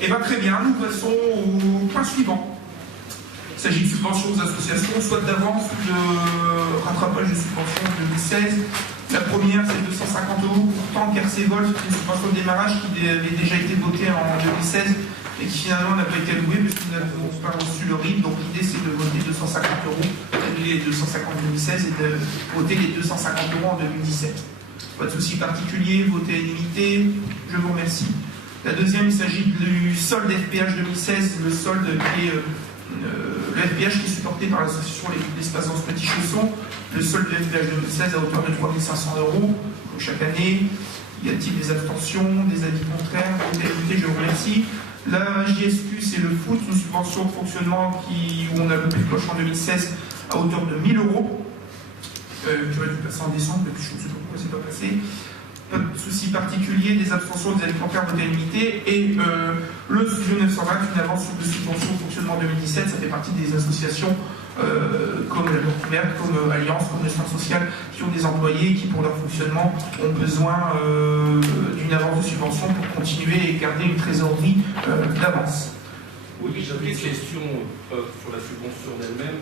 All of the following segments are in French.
Et bien très bien, nous passons au point suivant. Il s'agit de subventions aux associations, soit d'avance ou de rattrapage de subventions en 2016. La première, c'est 250 € pour Tank RC Vol, c'est une subvention de démarrage qui avait déjà été votée en 2016 et qui finalement n'a pas été allouée puisque nous n'avons pas reçu le RIB. Donc l'idée, c'est de voter 250 €, annuler les 250 en 2016 et de voter les 250 € en 2017. Pas de souci particulier, voter à l'unité, je vous remercie. La deuxième, il s'agit du solde FPH 2016, le solde qui est le FPH qui est supporté par l'association L'Espace Danse Petit Chausson, le solde du FPH 2016 à hauteur de 3 500 € comme chaque année. Y a-t-il des abstentions, des avis contraires? Je vous remercie. La JSQ, c'est le foot, une subvention de fonctionnement où on a loupé le cloche en 2016 à hauteur de 1 000 €. Qui aurait dû passer en décembre, depuis je ne sais pas pourquoi c'est pas passé. Pas de soucis particuliers, des abstentions, des avis contraires, votés à l'unité. Et le sujet 920, une avance de subvention au fonctionnement 2017, ça fait partie des associations comme la Porte Ouverte, comme Alliance, comme le Centre Social, qui ont des employés qui, pour leur fonctionnement, ont besoin d'une avance de subvention pour continuer et garder une trésorerie d'avance. Oui, j'avais une question sur la subvention elle-même,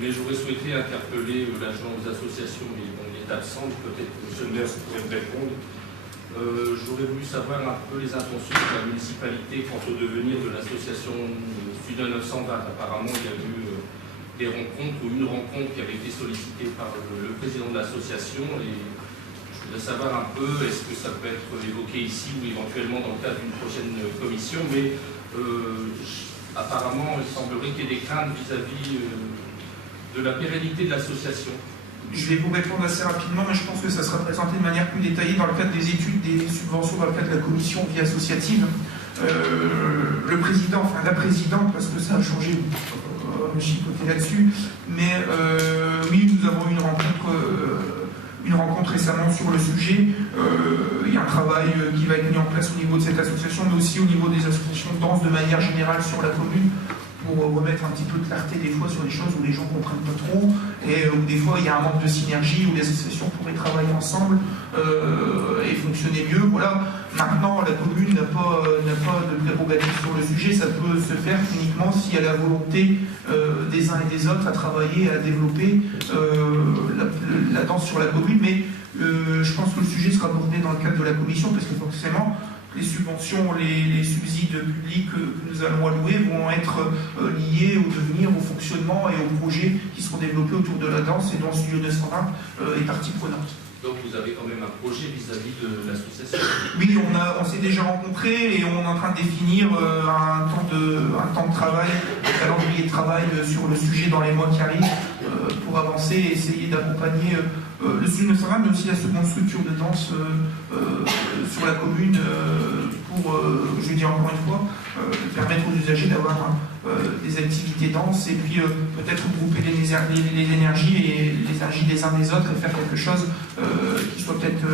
mais j'aurais souhaité interpeller l'agent des associations, mais bon, il est absent, peut-être que M. le maire pourrait me répondre. J'aurais voulu savoir un peu les intentions de la municipalité quant au devenir de l'association Sud 920. Apparemment, il y a eu des rencontres ou une rencontre qui avait été sollicitée par le président de l'association et je voudrais savoir un peu, est-ce que ça peut être évoqué ici ou éventuellement dans le cadre d'une prochaine commission, mais apparemment, il semblerait qu'il y ait des craintes vis-à-vis de la pérennité de l'association. Je vais vous répondre assez rapidement, mais je pense que ça sera présenté de manière plus détaillée dans le cadre des études des subventions, dans le cadre de la commission vie associative. Le président, enfin la présidente, parce que ça a changé, me chipoter là-dessus, mais oui, nous avons eu une rencontre récemment sur le sujet. Il y a un travail qui va être mis en place au niveau de cette association, mais aussi au niveau des associations de danse de manière générale sur la commune, pour remettre un petit peu de clarté des fois sur les choses où les gens ne comprennent pas trop et où des fois il y a un manque de synergie, où les associations pourraient travailler ensemble et fonctionner mieux. Voilà. Maintenant, la commune n'a pas de prérogative sur le sujet, ça peut se faire uniquement s'il y a la volonté des uns et des autres à travailler, à développer la danse sur la commune, mais je pense que le sujet sera abordé dans le cadre de la commission, parce que forcément, les subventions, les subsides publics que nous allons allouer vont être liés au devenir, au fonctionnement et aux projets qui seront développés autour de la danse, et dont Studio 920 est partie prenante. Donc vous avez quand même un projet vis-à-vis de l'association? Oui, on s'est déjà rencontrés et on est en train de définir un temps de travail, un calendrier de travail sur le sujet dans les mois qui arrivent pour avancer et essayer d'accompagner le Studio 920, mais aussi la seconde structure de danse sur la commune pour, je dis encore une fois, permettre aux usagers d'avoir des activités danse et puis peut-être regrouper les énergies et les énergies des uns des autres et faire quelque chose qui soit peut-être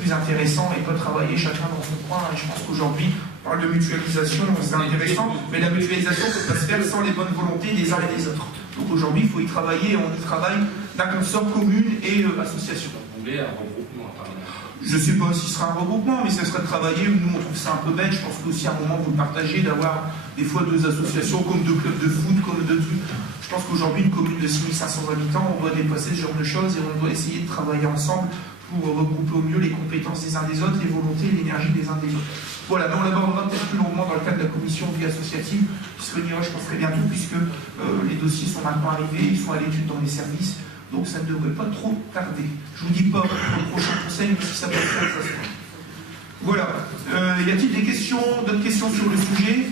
plus intéressant et pas travailler chacun dans son coin. Et je pense qu'aujourd'hui, on parle de mutualisation, c'est intéressant, mais la mutualisation ne peut pas se faire sans les bonnes volontés des uns et des autres. Donc aujourd'hui, il faut y travailler et on y travaille d'un consort commune et association. Vous voulez un regroupement apparemment? Je ne sais pas si ce sera un regroupement, mais ce serait de travailler. Nous, on trouve ça un peu bête. Je pense qu'aussi à un moment, vous le partagez, d'avoir des fois deux associations, comme deux clubs de foot, comme deux trucs. Je pense qu'aujourd'hui, une commune de 6 500 habitants, on doit dépasser ce genre de choses et on doit essayer de travailler ensemble pour regrouper au mieux les compétences des uns des autres, les volontés et l'énergie des uns des autres. Voilà, mais on l'abordera peut-être plus longuement dans le cadre de la commission vie associative, qui se réunira, je pense, très bientôt, puisque les dossiers sont maintenant arrivés, ils sont à l'étude dans les services. Donc ça ne devrait pas trop tarder. Je ne vous dis pas pour le prochain conseil, mais si ça peut faire, ça se fait. Voilà. Y a-t-il d'autres questions sur le sujet?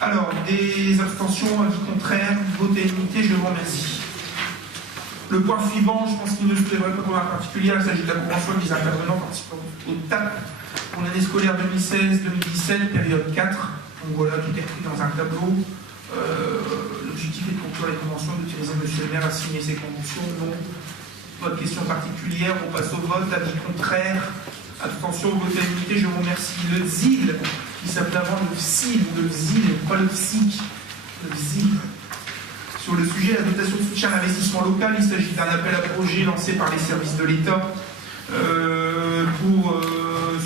Alors, des abstentions, avis contraires, vote à l'unité, je vous remercie. Le point suivant, je pense qu'il ne se devrait pas pour un particulier, il s'agit de la convention des intervenants participant au TAP pour l'année scolaire 2016-2017, période 4. Donc voilà, tout est pris dans un tableau. L'objectif est de conclure les conventions, d'utiliser M. le maire à signer ces conventions. Non, pas de question particulière, on passe au vote, avis contraire, abstention, vote à l'unité, je vous remercie. Le ZIL, qui s'appelait avant le FSIL, ou le ZIL, pas le FSIC, le ZIL. Sur le sujet de la dotation de soutien à l'investissement local, il s'agit d'un appel à projet lancé par les services de l'État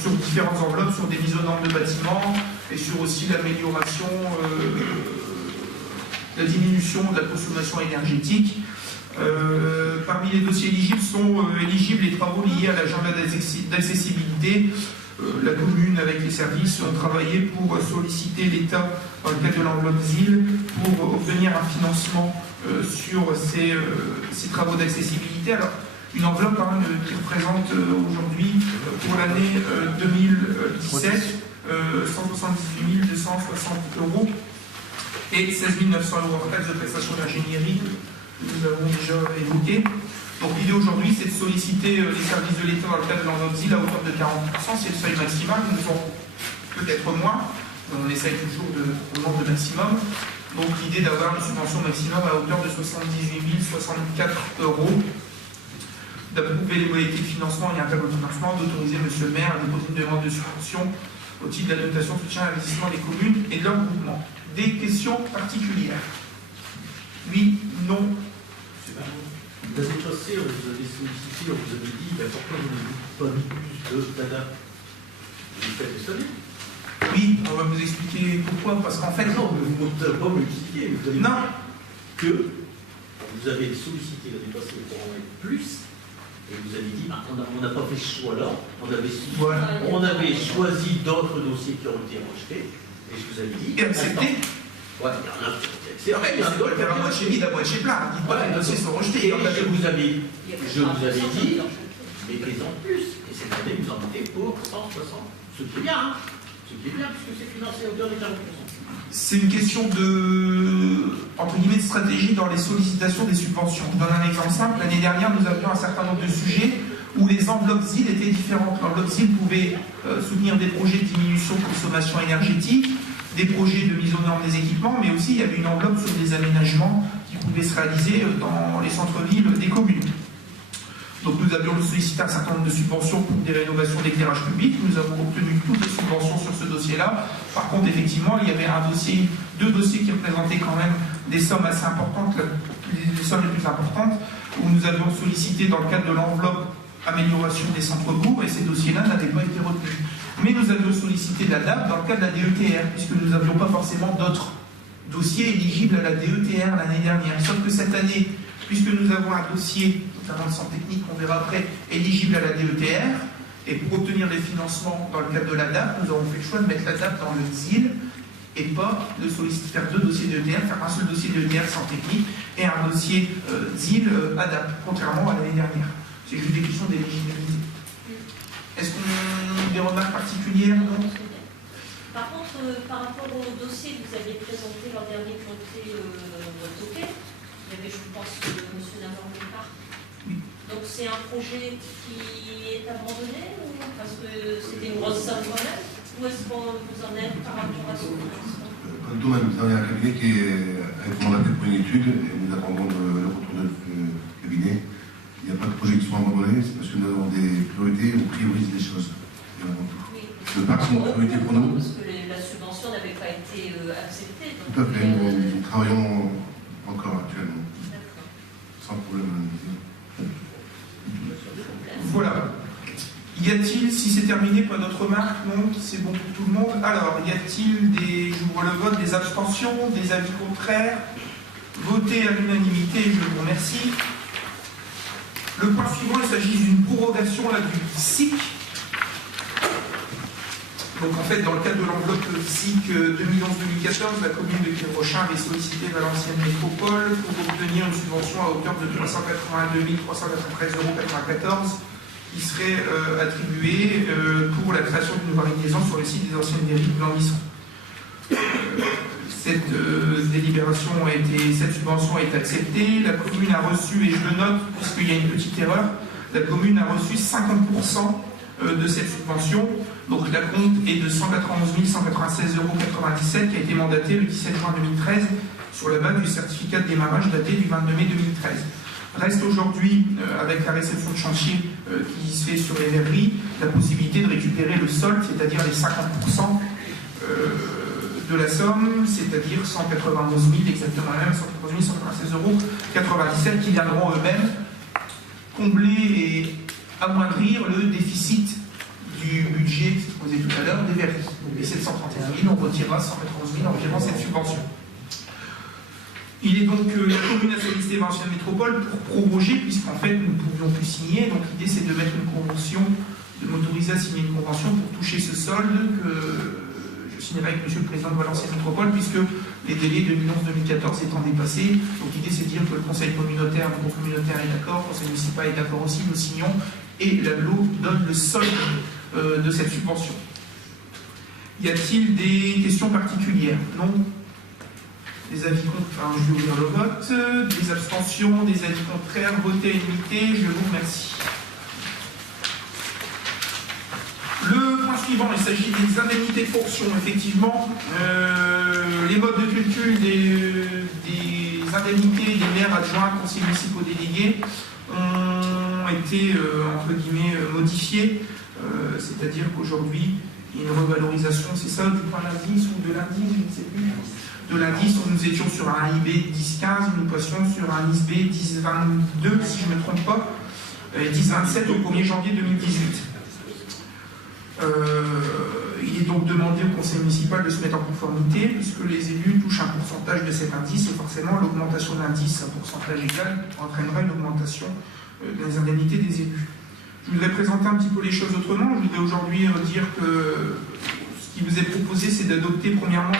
sur différentes enveloppes, sur des mises aux normes de bâtiments. et sur aussi l'amélioration, la diminution de la consommation énergétique. Parmi les dossiers éligibles sont éligibles les travaux liés à l'agenda d'accessibilité. La commune, avec les services, ont travaillé pour solliciter l'État, dans le cadre de l'enveloppe ZIL, pour obtenir un financement sur ces travaux d'accessibilité. Alors, une enveloppe qui représente aujourd'hui, pour l'année 2017, 178 260 € et 16 900 € en taxe de prestation d'ingénierie que nous avons déjà évoqué. Donc l'idée aujourd'hui, c'est de solliciter les services de l'État dans le cadre de l'enveloppe ZIL à hauteur de 40%, c'est le seuil maximal, nous avons peut-être moins, on essaye toujours de prendre le maximum. Donc l'idée d'avoir une subvention maximum à hauteur de 78 064 €, d'approuver les modalités de financement et un tableau de financement, d'autoriser M. le maire à déposer une demande de subvention au titre de la dotation de soutien à l'investissement des communes et de leurs groupements. Des questions particulières? Oui, non. L'année passée, on vous avait sollicité, on vous avait dit, pourquoi vous n'avez pas mis plus de data? Vous faites cette année? Oui, on va vous expliquer pourquoi. Parce qu'en fait... Non, vous n'avez pas m'expliquer. Vous avez dit que vous avez sollicité l'année passée pour en mettre plus, et vous avez dit, on n'a pas fait ce choix-là, on avait choisi d'autres dossiers qui ont été rejetés, et je vous avais dit... Et accepté. Ouais, il y en a. C'est vrai, il y en a d'autres. La moitié vide, la moitié plein. Dites pas que les dossiers sont rejetés. Et je vous avais dit, mettez-en plus. Et cette année, vous en mettez pour 160. Ce qui est bien, hein. Ce qui est bien, puisque c'est financé à hauteur de 40%. C'est une question de, entre guillemets, de stratégie dans les sollicitations des subventions. Je vous donne un exemple simple. L'année dernière, nous avions un certain nombre de sujets où les enveloppes ZIL étaient différentes. L'enveloppe ZIL pouvait soutenir des projets de diminution de consommation énergétique, des projets de mise aux normes des équipements, mais aussi il y avait une enveloppe sur des aménagements qui pouvaient se réaliser dans les centres-villes des communes. Donc nous avions sollicité un certain nombre de subventions pour des rénovations d'éclairage public. Nous avons obtenu toutes les subventions sur ce dossier-là. Par contre, effectivement, il y avait deux dossiers qui représentaient quand même des sommes assez importantes, les sommes les plus importantes, où nous avions sollicité dans le cadre de l'enveloppe amélioration des centres-bourgs, et ces dossiers-là n'avaient pas été retenus. Mais nous avions sollicité la DAP dans le cadre de la DETR, puisque nous n'avions pas forcément d'autres dossiers éligibles à la DETR l'année dernière. Sauf que cette année, puisque nous avons un dossier, notamment de santé technique, qu'on verra après, éligible à la DETR, et pour obtenir des financements dans le cadre de la DAP, nous avons fait le choix de mettre la DAP dans le ZIL, et pas de solliciter, faire deux dossiers DETR, faire un seul dossier DETR santé technique, et un dossier ZIL à DAP, contrairement à l'année dernière. C'est juste des questions d'éligibilité. Est-ce qu'on a des remarques particulières? Non. Par contre, par rapport au dossier que vous avez présenté l'an dernier qui ont été retoqués, il y avait, je pense, M. Namor Départ. Oui. Donc c'est un projet qui est abandonné ou parce que c'était une grosse somme quand même? Où est-ce qu'on vous en êtes par rapport à ce financement? Comme tout, on a un cabinet qui a été mandaté pour une étude et nous attendons le retour du cabinet. Il n'y a pas de projet qui soit abandonné, c'est parce que nous avons des priorités, on priorise des choses. Oui. Le parc, c'est une priorité pour nous. Parce que la subvention n'avait pas été acceptée. Donc Tout à fait, nous travaillons encore actuellement. D'accord. Sans problème. Voilà. Y a-t-il, si c'est terminé, pas d'autres remarques? Non, c'est bon pour tout le monde. Alors, y a-t-il j'ouvre le vote, des abstentions, des avis contraires? Voté à l'unanimité, je vous remercie. Le point suivant, il s'agit d'une prorogation là, du SIC. Donc en fait, dans le cadre de l'enveloppe SIC 2011-2014, la commune de Quai-Rochin avait sollicité Valenciennes Métropole pour obtenir une subvention à hauteur de 382 393,94 € qui serait attribuée pour la création d'une nouvelle liaison sur le site des anciennes mairies de Blanc-Misson. Cette délibération cette subvention a été acceptée. La commune a reçu, et je le note puisqu'il y a une petite erreur, la commune a reçu 50% de cette subvention. Donc la compte est de 191 196,97 € qui a été mandatée le 17 juin 2013 sur la base du certificat de démarrage daté du 22 mai 2013. Reste aujourd'hui, avec la réception de chantier qui se fait sur les verreries, la possibilité de récupérer le solde, c'est-à-dire les 50% de la somme, c'est-à-dire 191 000, exactement la même, 191 196,97 € qui viendront eux-mêmes combler et amoindrir le déficit du budget, que je posais tout à l'heure, des verreries. les 731 000, on retirera 191 000 en retirant cette subvention. Il est donc la commune a sollicité Valenciennes Métropole pour proroger, puisqu'en fait nous ne pouvions plus signer. Donc l'idée c'est de mettre une convention, de m'autoriser à signer une convention pour toucher ce solde que je signerai avec M. le Président de Valenciennes Métropole, puisque les délais 2011-2014 étant dépassés. Donc l'idée c'est de dire que le conseil communautaire, le groupe communautaire est d'accord, le conseil municipal est d'accord aussi, nous signons, et l'AGLO donne le solde de cette subvention. Y a-t-il des questions particulières? Non. Des avis contraires, je vais ouvrir le vote. Des abstentions, des avis contraires, voté à unanimité, je vous remercie. Le point suivant, il s'agit des indemnités de fonction. Effectivement, les modes de calcul des indemnités des maires adjoints, conseillers municipaux délégués ont été, entre guillemets, modifiés. C'est-à-dire qu'aujourd'hui, il y a une revalorisation, c'est ça, du point d'indice ou de l'indice, je ne sais plus. De l'indice, nous étions sur un IB 10-15, nous passions sur un ISB 10-22, si je ne me trompe pas, 10-27 au 1er janvier 2018. Il est donc demandé au conseil municipal de se mettre en conformité, puisque les élus touchent un pourcentage de cet indice, et forcément l'augmentation de l'indice à pourcentage égal entraînera une augmentation des indemnités des élus. Je voudrais présenter un petit peu les choses autrement. Je voudrais aujourd'hui dire que ce qui vous est proposé, c'est d'adopter premièrement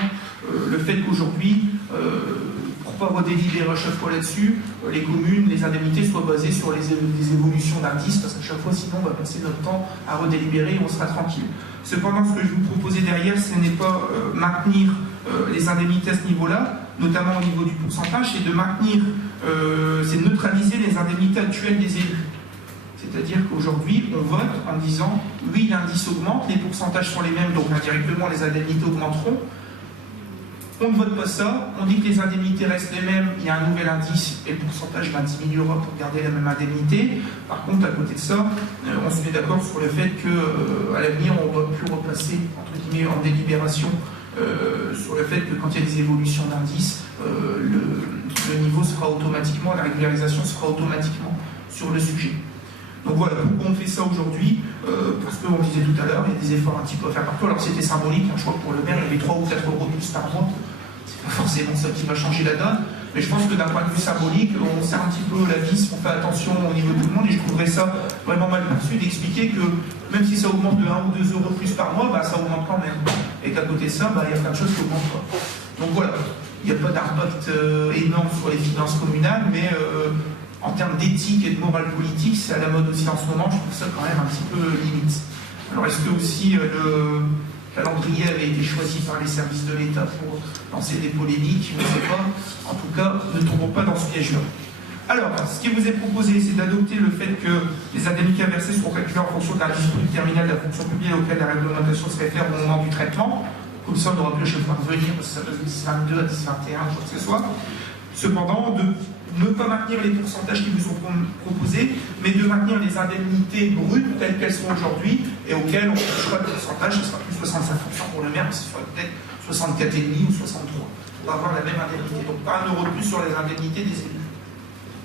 le fait qu'aujourd'hui, pour ne pas redélibérer à chaque fois là-dessus, les communes, les indemnités soient basées sur les évolutions d'indices, parce qu'à chaque fois, sinon, on va passer notre temps à redélibérer et on sera tranquille. Cependant, ce que je vous proposais derrière, ce n'est pas maintenir les indemnités à ce niveau-là, notamment au niveau du pourcentage, c'est de maintenir, c'est de neutraliser les indemnités actuelles des élus. C'est-à-dire qu'aujourd'hui, on vote en disant oui, l'indice augmente, les pourcentages sont les mêmes, donc indirectement les indemnités augmenteront. On ne vote pas ça, on dit que les indemnités restent les mêmes, il y a un nouvel indice et le pourcentage va diminuera pour garder la même indemnité. Par contre, à côté de ça, on se met d'accord sur le fait qu'à l'avenir, on ne doit plus repasser entre guillemets en délibération sur le fait que quand il y a des évolutions d'indice, le niveau sera automatiquement, la régularisation sera automatiquement sur le sujet. Donc voilà, pourquoi on fait ça aujourd'hui, parce qu'on disait tout à l'heure, il y a des efforts un petit peu à faire partout. Alors c'était symbolique, je crois que pour le maire, il y avait 3 ou 4 euros de plus par mois. C'est pas forcément ça qui va changer la donne, mais je pense que d'un point de vue symbolique, on serre un petit peu la vis, on fait attention au niveau de tout le monde, et je trouverais ça vraiment mal perçu d'expliquer que même si ça augmente de 1 ou 2 euros plus par mois, bah, ça augmente quand même. Et qu'à côté de ça, bah, il y a plein de choses qui augmentent pas. Donc voilà, il n'y a pas d'impact énorme sur les finances communales, mais en termes d'éthique et de morale politique, c'est à la mode aussi en ce moment, je trouve ça quand même un petit peu limite. Alors est-ce que aussi le calendrier avait été choisi par les services de l'État pour lancer des polémiques? Je ne sais pas. En tout cas, ne tombons pas dans ce piège-là. Alors, ce qui vous est proposé, c'est d'adopter le fait que les indemnités versées seront calculées en fonction de l'indice brut terminal de la fonction publique auquel la réglementation se réfère au moment du traitement. Comme ça, on n'aura plus à chaque fois revenir parce que ça passe de 10,22 à 10,21, quoi que ce soit. Cependant, de ne pas maintenir les pourcentages qui vous sont proposés, mais de maintenir les indemnités brutes telles qu'elles sont aujourd'hui et auxquelles on ne touchera le pourcentage, ce sera plus 65% pour le maire, ce sera peut-être 64,5 ou 63 pour avoir la même indemnité. Donc pas 1 euro de plus sur les indemnités des élus.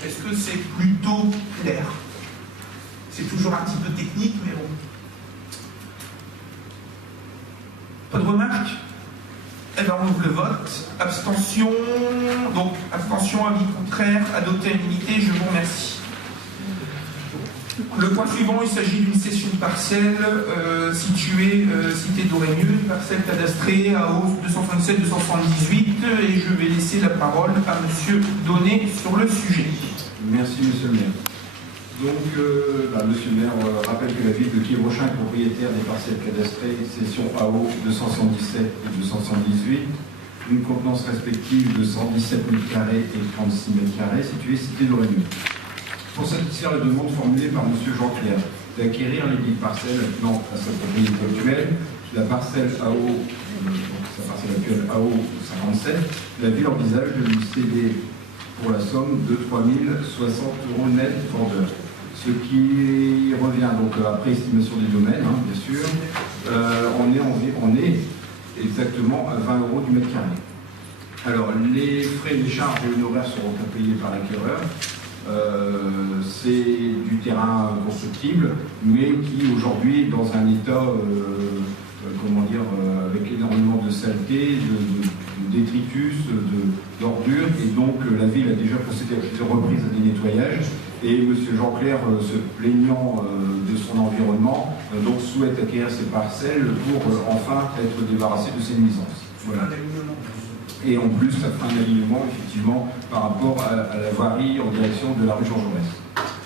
Est-ce que c'est plutôt clair? C'est toujours un petit peu technique, mais bon. Pas de remarques? Eh bien, on ouvre le vote. Abstention. Donc, abstention, avis contraire, adopté à l'unanimité. Je vous remercie. Le point suivant, il s'agit d'une cession de parcelle située cité d'Aurémieux, une parcelle cadastrée à hausse 277-278. Et je vais laisser la parole à M. Donnet sur le sujet. Merci, monsieur le maire. Donc, monsieur le maire rappelle que la ville de Quiévrochin est propriétaire des parcelles cadastrées, cession AO 277 et 278, une contenance respective de 117 m² et 36 m², située cité d'Aurémieux. Pour satisfaire la demande formulée par monsieur Jean-Pierre d'acquérir les 10 parcelles attenant à sa propriété actuelle, la parcelle AO, sa parcelle actuelle AO 57, la ville envisage de lui céder pour la somme de 3 060 € net vendeur. Ce qui revient donc après estimation des domaines, bien sûr, on est exactement à 20 € du mètre carré. Alors les frais, les charges et honoraires seront payés par l'acquéreur. C'est du terrain constructible, mais qui aujourd'hui est dans un état avec énormément de saleté, de détritus, d'ordures, et donc la ville a déjà procédé à plusieurs reprises à des nettoyages, et M. Jean-Clair, se plaignant de son environnement, donc souhaite acquérir ces parcelles pour enfin être débarrassé de ces nuisances. Voilà. Et en plus, ça fera un alignement, effectivement, par rapport à la voirie en direction de la rue Jean Jaurès.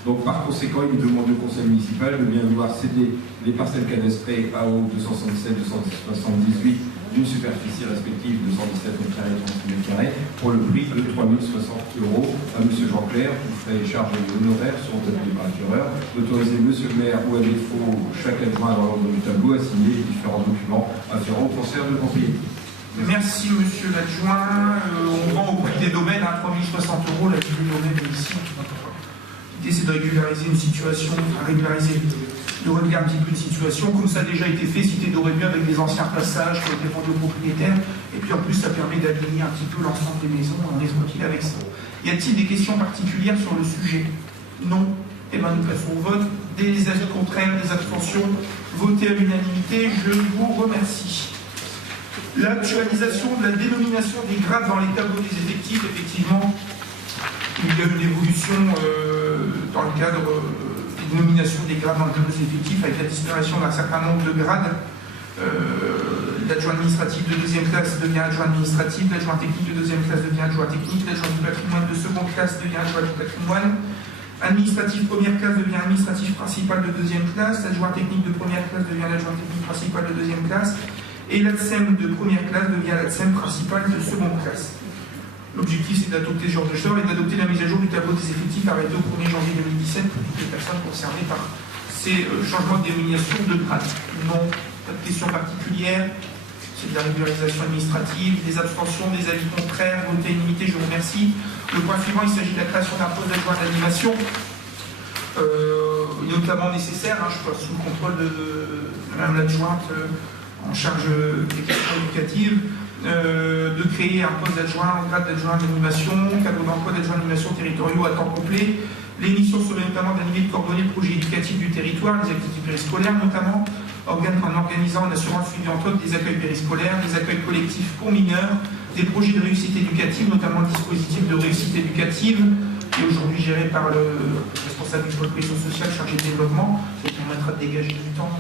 Donc, par conséquent, il demande au conseil municipal de bien vouloir céder les parcelles cadastrées AO 277 278 d'une superficie respective de 117 m² et 36 m² pour le prix de 3 060 € à M. Jean-Clair, qui ferait charge honoraire sur le températureur, d'autoriser M. le maire ou à défaut chaque adjoint à l'ordre du tableau à signer les différents documents afférents au transfert de propriété. Merci, monsieur l'adjoint. On vend au prix des domaines à 3 060 € la ville du domaine ici. L'idée, c'est de régulariser une situation, de régler un petit peu de situation, comme ça a déjà été fait, cité d'Aurébieux, avec des anciens passages qui ont été vendus aux propriétaires. Et puis en plus, ça permet d'aligner un petit peu l'ensemble des maisons. On est tranquille avec ça. Y a-t-il des questions particulières sur le sujet? Non. Eh bien, nous passons au vote. Des avis contraires, des abstentions. Votez à l'unanimité. Je vous remercie. L'actualisation de la dénomination des grades dans les tableaux des effectifs, effectivement, il y a une évolution dans le cadre de nomination des grades dans le tableau des effectifs avec la disparition d'un certain nombre de grades. L'adjoint administratif de deuxième classe devient adjoint administratif, l'adjoint technique de deuxième classe devient adjoint technique, l'adjoint du patrimoine de seconde classe devient adjoint du patrimoine, administratif première classe devient administratif principal de deuxième classe, l'adjoint technique de première classe devient l'adjoint technique principal de deuxième classe, et l'ADSEM de première classe devient l'ADSEM principal de seconde classe. L'objectif, c'est d'adopter ce genre de choses et d'adopter la mise à jour du tableau des effectifs arrêté au 1er janvier 2017 pour toutes les personnes concernées par ces changements de dénomination de grade. Non, pas de questions particulières, c'est de la régularisation administrative, des abstentions, des avis contraires, voté illimité, je vous remercie. Le point suivant, il s'agit de la création d'un poste d'adjoint d'animation, notamment nécessaire, je passe sous le contrôle de Mme l'adjointe en charge des questions éducatives, de créer un poste d'adjoint, un grade d'adjoint d'animation, cadre d'emploi d'adjoint d'animation territoriaux à temps complet. Les missions seraient notamment d'animer et de coordonner le projet éducatif du territoire, les activités périscolaires notamment, en organisant en assurant le suivi entre autres des accueils périscolaires, des accueils collectifs pour mineurs, des projets de réussite éducative, notamment le dispositif de réussite éducative, qui est aujourd'hui géré par le responsable du pôle cohésion sociale chargé de développement, ce qui permettra de dégager du temps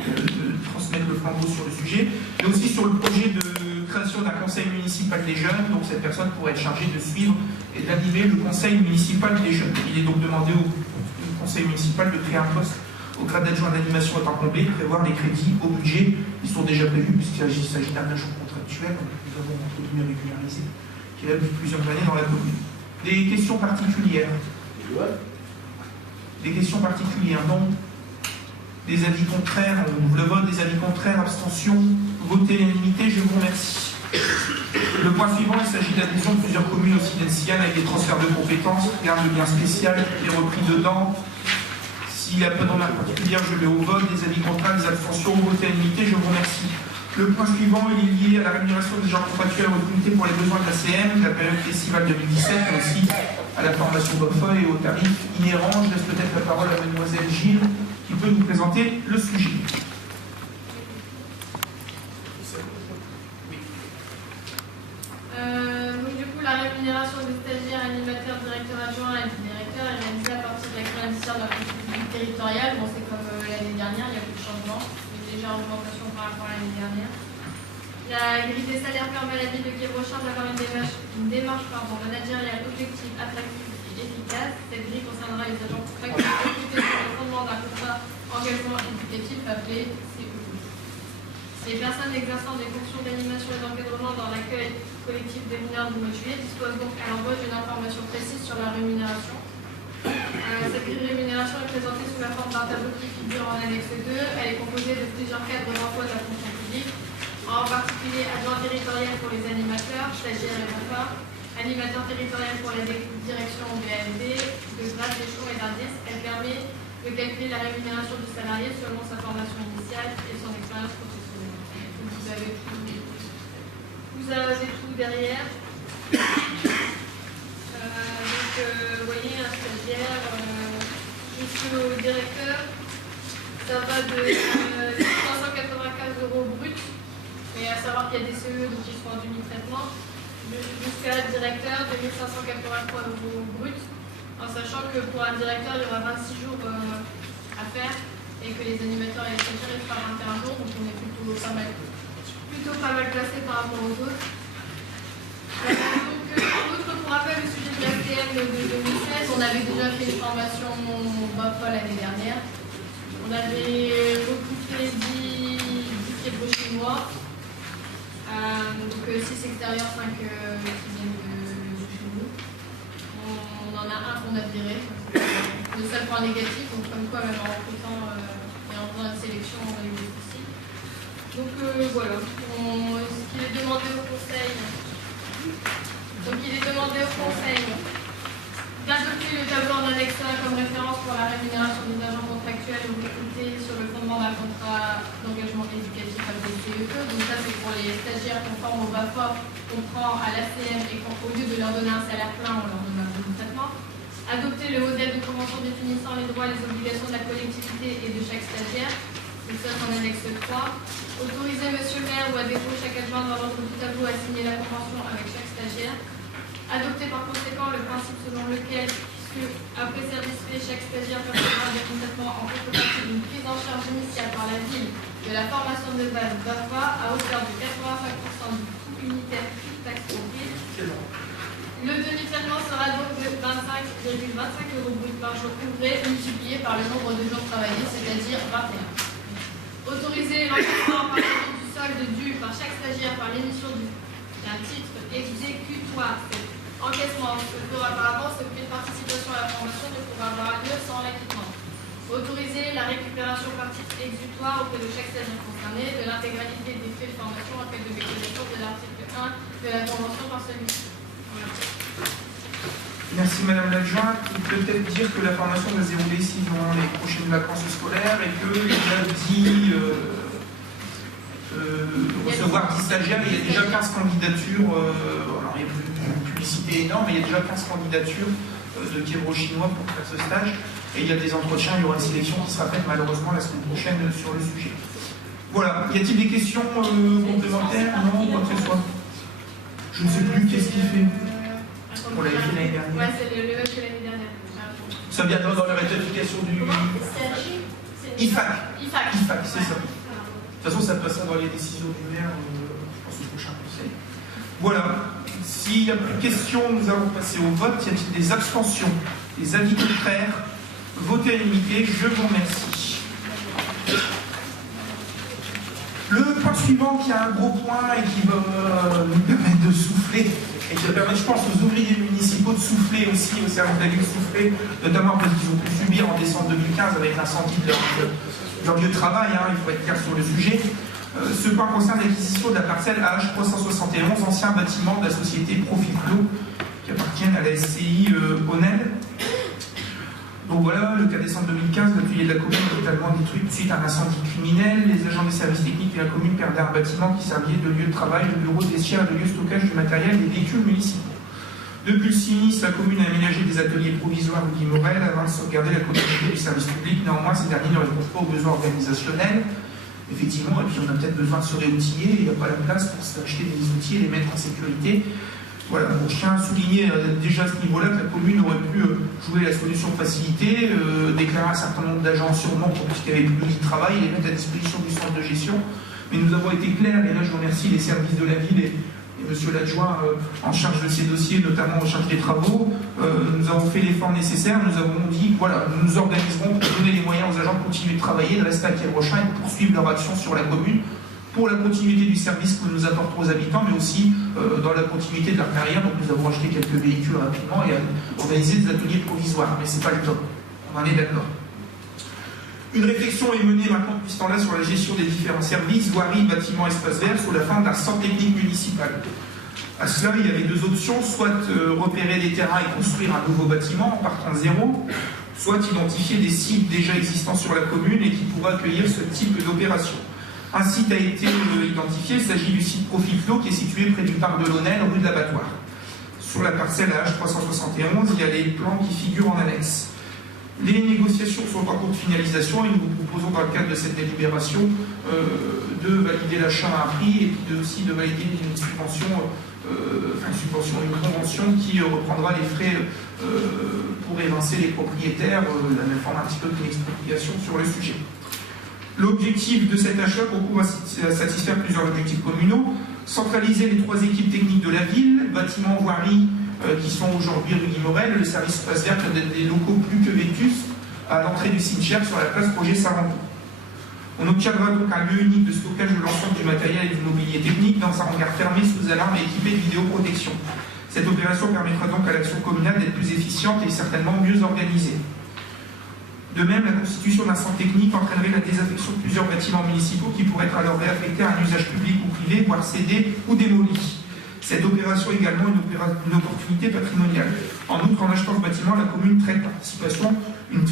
et de transmettre le flambeau sur le sujet, mais aussi sur le projet de création d'un conseil municipal des jeunes, donc cette personne pourrait être chargée de suivre et d'animer le conseil municipal des jeunes. Il est donc demandé au conseil municipal de créer un poste au grade d'adjoint d'animation à temps complet, prévoir les crédits au budget, ils sont déjà prévus puisqu'il s'agit d'un agent contractuel, donc nous avons entre guillemets régularisé, qui est là depuis plusieurs années dans la commune. Des questions particulières? Des questions particulières? Non. Des avis contraires, on ouvre le vote, des avis contraires, abstention, voter l'unanimité, je vous remercie. Le point suivant, il s'agit d'adhésion de plusieurs communes au SINESIAN avec des transferts de compétences, rien de bien spécial, les repris dedans. S'il n'y a pas de remarque particulière, je mets au vote, des avis contraires, des abstentions, voter l'unanimité, je vous remercie. Le point suivant, il est lié à la rémunération des gens contractuels recrutés pour les besoins de la CM, de la période estivale 2017, mais aussi à la formation BOFA et aux tarifs inhérents. Je laisse peut-être la parole à mademoiselle Gilles, qui peut nous présenter le sujet. Donc du coup, la rémunération des stagiaires, animateurs, directeurs adjoints et directeurs est réalisée à partir de la grille indiciaire de la fonction publique territoriale. Bon, c'est comme l'année dernière, il y a peu de changements. Une légère augmentation par rapport à l'année dernière. La grille des salaires permet à la ville de Quiévrochin d'avoir une démarche managériale objective, attractive et efficace. Cette grille concernera les agents contractuels recrutés sur le fondement d'un contrat engagement éducatif appelé CEE. Les personnes exerçant des fonctions d'animation et d'encadrement dans l'accueil collectif des mineurs du mois de juillet disposent donc à l'embauche d'une information précise sur leur rémunération. Cette grille de rémunération est présentée sous la forme d'un tableau qui figure en annexe 2. Elle est composée de plusieurs cadres d'emploi de la fonction publique, en particulier adjoint territorial pour les animateurs, stagiaires et BOFA, animateur territorial pour la direction BALD, de grade, d'échelon et d'indice. Elle permet de calculer la rémunération du salarié selon sa formation initiale et son expérience professionnelle. Donc vous avez tout derrière. Vous voyez, un stagiaire jusqu'au directeur, ça va de 595 € euros brut, mais à savoir qu'il y a des CE donc qui sont en demi-traitement, jusqu'à directeur 2583 euros brut, en sachant que pour un directeur, il y aura 26 jours à faire et que les animateurs et les stagiaires ils feront 21 jours, donc on est plutôt pas mal placé par rapport aux autres. Donc, pour rappel, le sujet de l'APM de 2016, on avait déjà fait une formation BAFA l'année dernière. On avait recruté 10 chinois, donc 6 extérieurs, 5 qui viennent de chez nous. On en a un qu'on a viré, le seul point négatif, donc comme quoi même en recrutant et en faisant une sélection, on a eu des soucis. Donc voilà, ce qu'il est demandé au conseil. Donc il est demandé au conseil d'adopter le tableau en annexe 1 comme référence pour la rémunération des agents contractuels recrutés sur le fondement d'un contrat d'engagement éducatif avec le CEE. Donc ça c'est pour les stagiaires conformes au BAFA qu'on prend à l'ACM et qu'au lieu de leur donner un salaire plein, on leur donne un bon traitement. Adopter le modèle de convention définissant les droits et les obligations de la collectivité et de chaque stagiaire. Donc ça c'est en annexe 3. Autoriser monsieur le maire ou à défaut chaque adjoint dans l'ordre du tableau à signer la convention avec chaque stagiaire. Adopter par conséquent le principe selon lequel, puisque après service fait, chaque stagiaire percevra des traitements en contrepartie d'une prise en charge initiale par la ville de la formation de base BAFA à hauteur de 85% du coût unitaire toute taxe comprise. Le demi-traitement sera donc de 25,25 euros brut par jour ouvré multiplié par le nombre de jours travaillés, c'est-à-dire 21. Autoriser l'encaissement en partie du solde dû par chaque stagiaire par l'émission d'un titre exécutoire. Encaissement se fera par avance, le prix de participation à la formation ne pourra avoir lieu sans l'acquittement. Autoriser la récupération par titre exécutoire auprès de chaque stagiaire concerné de l'intégralité des frais de formation en cas de mécanisation de l'article 1 de la convention par celui-ci. Voilà. Merci Madame l'adjointe. Peut-être dire que la formation va se dérouler ici durant les prochaines vacances scolaires et qu'il a dit recevoir 10 stagiaires. Il y a déjà 15 candidatures. Alors il y a une publicité énorme, mais il y a déjà 15 candidatures de Quiévro-Chinois pour faire ce stage. Et il y a des entretiens, il y aura une sélection qui sera faite malheureusement la semaine prochaine sur le sujet. Voilà. Y a-t-il des questions complémentaires? Non, quoi que ce soit. Je ne sais plus qu'est-ce qu'il fait. On l'avait fait l'année dernière. Ouais, c'est le même que l'année dernière. Ça viendra dans la rectification du IFAC. IFAC, c'est ça. De toute façon, ça passera dans les décisions du maire, je pense, au prochain conseil. Voilà. S'il n'y a plus de questions, nous allons passer au vote. Y a-t-il des abstentions? Des avis contraires? Votez à l'unité. Je vous remercie. Le point suivant, qui a un gros point et qui va nous permettre de souffler, et qui va permettre, je pense, aux ouvriers municipaux de souffler aussi, aux services d'avis de souffler, notamment parce qu'ils ont pu subir en décembre 2015 avec l'incendie de leur lieu de travail, hein, il faut être clair sur le sujet. Ce point concerne l'acquisition de la parcelle AH371, ancien bâtiment de la société Profitlo, qui appartient à la SCI Onel. Donc voilà, le 4 décembre 2015, l'atelier de la commune est totalement détruit suite à un incendie criminel. Les agents des services techniques de la commune perdaient un bâtiment qui servait de lieu de travail, de bureau de vestiaire, de lieu de stockage du matériel des véhicules municipaux. Depuis le sinistre, la commune a aménagé des ateliers provisoires au Guimorel afin de sauvegarder la continuité du service public. Néanmoins, ces derniers ne répondent pas aux besoins organisationnels. Effectivement, et puis on a peut-être besoin de se réoutiller, il n'y a pas la place pour s'acheter des outils et les mettre en sécurité. Voilà, donc je tiens à souligner déjà à ce niveau-là que la commune aurait pu jouer la solution facilitée, déclarer un certain nombre d'agents sur nom pour tout ce qui avait plus de travail et les mettre à disposition du centre de gestion. Mais nous avons été clairs, et là je remercie les services de la ville et monsieur l'adjoint en charge de ces dossiers, notamment en charge des travaux. Nous avons fait l'effort nécessaire, nous avons dit voilà, nous nous organiserons pour donner les moyens aux agents de continuer de travailler, de rester à Quiévre-Chalon et de poursuivre leur action sur la commune, pour la continuité du service que nous apportons aux habitants, mais aussi dans la continuité de leur carrière. Donc nous avons acheté quelques véhicules rapidement et organisé des ateliers provisoires, mais ce n'est pas le top. On en est d'accord. Une réflexion est menée maintenant depuis ce temps-là sur la gestion des différents services, voirie, bâtiments, espaces verts, sous la forme d'un centre technique municipal. À cela, il y avait deux options, soit repérer des terrains et construire un nouveau bâtiment en partant de zéro, soit identifier des sites déjà existants sur la commune et qui pourraient accueillir ce type d'opération. Un site a été identifié, il s'agit du site Profitlo qui est situé près du parc de l'Onel, rue de l'Abattoir. Sur la parcelle AH371, il y a les plans qui figurent en annexe. Les négociations sont en cours de finalisation et nous vous proposons dans le cadre de cette délibération de valider l'achat à un prix et puis aussi de valider une subvention, une convention qui reprendra les frais pour évincer les propriétaires, de la même forme un petit peu qu'une expropriation sur le sujet. L'objectif de cet achat concourt à satisfaire plusieurs objectifs communaux: centraliser les 3 équipes techniques de la ville, bâtiments, voiries, qui sont aujourd'hui rue Guy Morel, le service Espace Vert qui a des locaux plus que vétus à l'entrée du cimetière sur la place Roger Saranton. On obtiendra donc un lieu unique de stockage de l'ensemble du matériel et du mobilier technique dans un hangar fermé sous alarme et équipé de vidéoprotection. Cette opération permettra donc à l'action communale d'être plus efficiente et certainement mieux organisée. De même, la constitution d'un centre technique entraînerait la désaffection de plusieurs bâtiments municipaux qui pourraient être alors réaffectés à un usage public ou privé, voire cédés ou démolis. Cette opération est également une opportunité patrimoniale. En outre, en achetant ce bâtiment, la commune traite participation une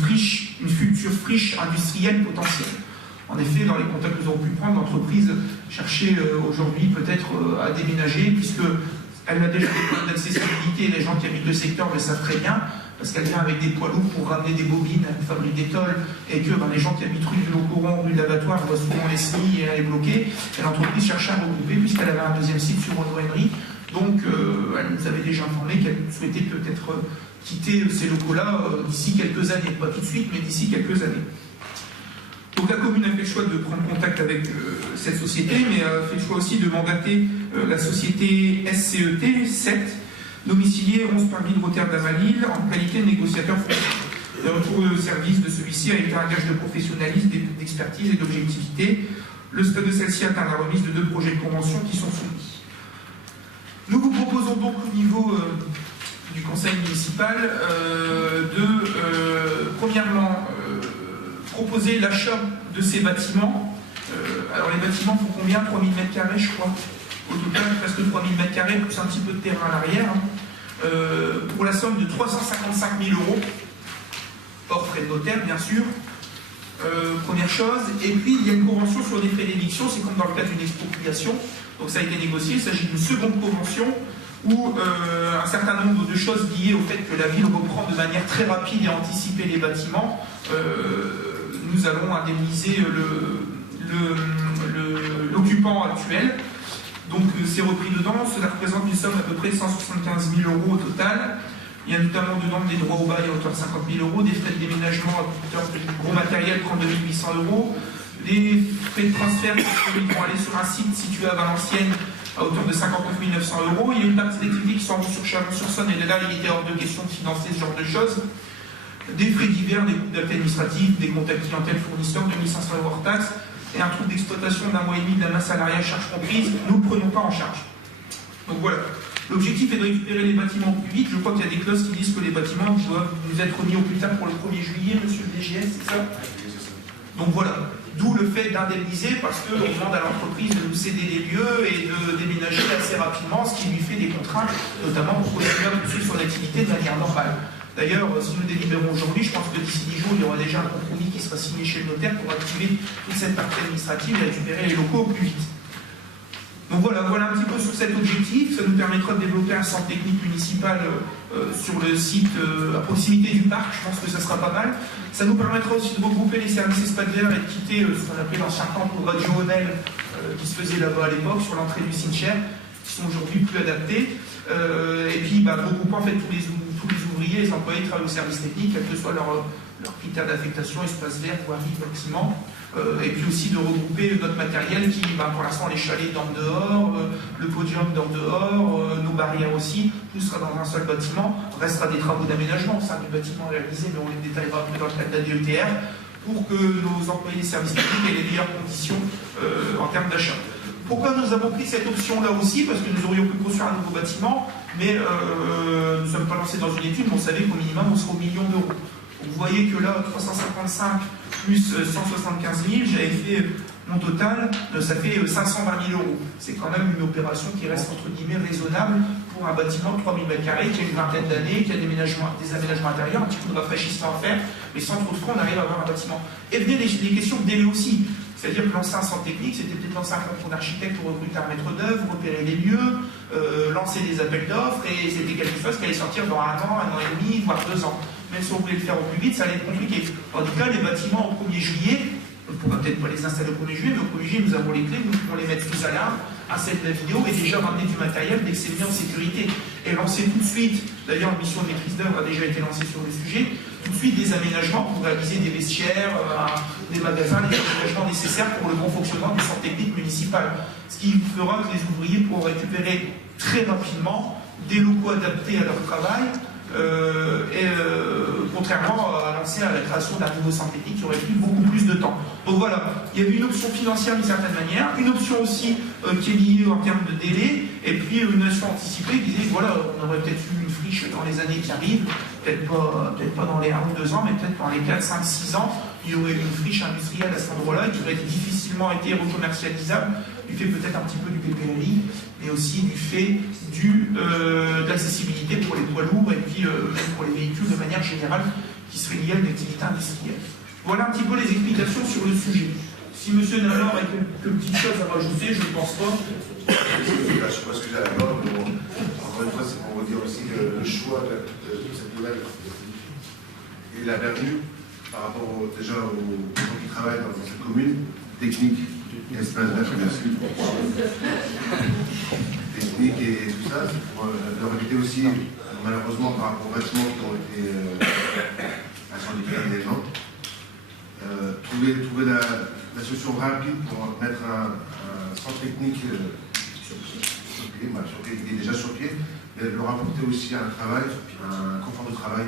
future friche industrielle potentielle. En effet, dans les contacts que nous avons pu prendre, l'entreprise cherchait aujourd'hui peut-être à déménager, puisqu'elle a déjà des problèmes d'accessibilité, les gens qui habitent le secteur le savent très bien, parce qu'elle vient avec des poids lourds pour ramener des bobines, elle fabrique des tôles, et que les gens qui habitent rue du Locoron, rue de l'Abattoir, voient souvent les SMI et elle est bloquée. Et l'entreprise cherchait à regrouper, puisqu'elle avait un deuxième site sur Renaud-Henry. Donc, elle nous avait déjà informé qu'elle souhaitait peut-être quitter ces locaux-là d'ici quelques années. Pas tout de suite, mais d'ici quelques années. Donc, la commune a fait le choix de prendre contact avec cette société, mais a fait le choix aussi de mandater la société SCET, 7, domicilié 11 par 1000 Rotterdam à Lille, en qualité de négociateur foncier. Le retour de service de celui-ci a été un gage de professionnalisme, d'expertise et d'objectivité. Le stade de celle-ci atteint la remise de 2 projets de convention qui sont soumis. Nous vous proposons donc au niveau du conseil municipal premièrement, proposer l'achat de ces bâtiments. Alors les bâtiments font combien? 3000 m², je crois. Au total, presque 3000 m², plus un petit peu de terrain à l'arrière, pour la somme de 355 000 €, hors frais de notaire, bien sûr. Première chose. Et puis, il y a une convention sur les frais d'éviction, c'est comme dans le cas d'une expropriation. Donc, ça a été négocié. Il s'agit d'une seconde convention où un certain nombre de choses liées au fait que la ville reprend de manière très rapide et anticipée les bâtiments. Nous allons indemniser l'occupant actuel. Donc c'est repris dedans, cela représente une somme à peu près de 175 000 € au total. Il y a notamment dedans des droits au bail à hauteur de 50 000 €, des frais de déménagement à hauteur de gros matériel 32 800 €, des frais de transfert qui vont aller sur un site situé à Valenciennes à hauteur de 59 900 €. Il y a une partie d'activité qui sont sur Chalon-sur-Saône et là il était hors de question de financer ce genre de choses. Des frais divers, des coûts d'actes administratifs, des contacts clientèle fournisseurs, 2500 € hors taxes, et un trouble d'exploitation d'1 mois et demi de la masse salariale charge comprise, nous ne le prenons pas en charge. Donc voilà. L'objectif est de récupérer les bâtiments au plus vite. Je crois qu'il y a des clauses qui disent que les bâtiments doivent nous être remis au plus tard pour le 1er juillet, monsieur le DGS, c'est ça? Donc voilà. D'où le fait d'indemniser, parce qu'on demande à l'entreprise de nous céder les lieux et de déménager assez rapidement, ce qui lui fait des contraintes, notamment pour continuer à poursuivre son activité de manière normale. D'ailleurs, si nous délibérons aujourd'hui, je pense que d'ici 10 jours, il y aura déjà un compromis qui sera signé chez le notaire pour activer toute cette partie administrative et récupérer les locaux au plus vite. Donc voilà un petit peu sur cet objectif. Ça nous permettra de développer un centre technique municipal sur le site à proximité du parc. Je pense que ça sera pas mal. Ça nous permettra aussi de regrouper les services espace vert et de quitter ce qu'on appelait l'ancien camp pour Radio Honnel qui se faisait là-bas à l'époque sur l'entrée du cimetière, qui sont aujourd'hui plus adaptés. Et puis regroupant en fait tous les ouvriers, les employés qui travaillent au service technique, quel que soit leur critère d'affectation, espace vert, voirie, bâtiment. Et puis aussi de regrouper notre matériel qui, pour l'instant, les chalets dans le dehors, le podium dans le dehors, nos barrières aussi, tout sera dans un seul bâtiment. Restera des travaux d'aménagement, ça, du bâtiment réalisé, mais on les détaillera plus dans le cadre de la DETR, pour que nos employés des services techniques aient les meilleures conditions en termes d'achat. Pourquoi nous avons pris cette option-là aussi? Parce que nous aurions pu construire un nouveau bâtiment, mais nous ne sommes pas lancés dans une étude, mais on savait qu'au minimum, on sera au million d'euros. Vous voyez que là, 355 plus 175 000, j'avais fait mon total, ça fait 520 000 €. C'est quand même une opération qui reste entre guillemets raisonnable pour un bâtiment de 3000 m², qui a une vingtaine d'années, qui a des aménagements intérieurs, un petit peu de rafraîchissement à faire, mais sans trop de frais, on arrive à avoir un bâtiment. Et venez les questions de délai aussi. C'est-à-dire que lancer un centre technique, c'était peut-être lancer un concours d'architecte pour recruter un maître d'œuvre, repérer les lieux, lancer des appels d'offres, et c'était quelque chose qui allait sortir dans 1 an, 1 an et demi, voire 2 ans. même si on voulait le faire au plus vite, ça allait être compliqué. En tout cas, les bâtiments au 1er juillet, on ne pourra peut-être pas les installer au 1er juillet, mais au 1er juillet, nous avons les clés, nous pouvons les mettre sous alarme, inciter la vidéo et déjà ramener du matériel dès que c'est mis en sécurité. Et lancer tout de suite, d'ailleurs, la mission de maîtrise d'œuvre a déjà été lancée sur le sujet, tout de suite des aménagements pour réaliser des vestiaires, des magasins, les aménagements nécessaires pour le bon fonctionnement du centre technique municipal. Ce qui fera que les ouvriers pourront récupérer très rapidement des locaux adaptés à leur travail, contrairement à lancer à la création d'un nouveau centre technique qui aurait pris beaucoup plus de temps. Donc voilà, il y avait une option financière d'une certaine manière, une option aussi qui est liée en termes de délai, et puis une option anticipée qui disait voilà, on aurait peut-être eu une friche dans les années qui arrivent, peut-être pas dans les 1 ou 2 ans, mais peut-être dans les 4, 5, 6 ans, il y aurait une friche industrielle à cet endroit-là qui aurait difficilement été recommercialisable, du fait peut-être un petit peu du PPRI, mais aussi du fait de l'accessibilité pour les poids lourds et puis même pour les véhicules de manière générale qui seraient liés à une activité industrielle. Voilà un petit peu les explications sur le sujet. Si M. Nalor a quelques petites choses à rajouter, je ne pense pas. Je ne sais pas ce que j'ai à la mort, mais bon, encore une fois, c'est pour vous dire aussi que le choix de cette nouvelle est la bienvenue par rapport déjà aux gens qui travaillent dans cette commune, technique, espace d'intégration, technique et tout ça, pour leur éviter aussi, malheureusement, par rapport aux bâtiments qui ont été incendiés dernièrement, trouver la solution rapide pour mettre un centre technique sur pied, il est déjà sur pied, mais leur apporter aussi un travail, un confort de travail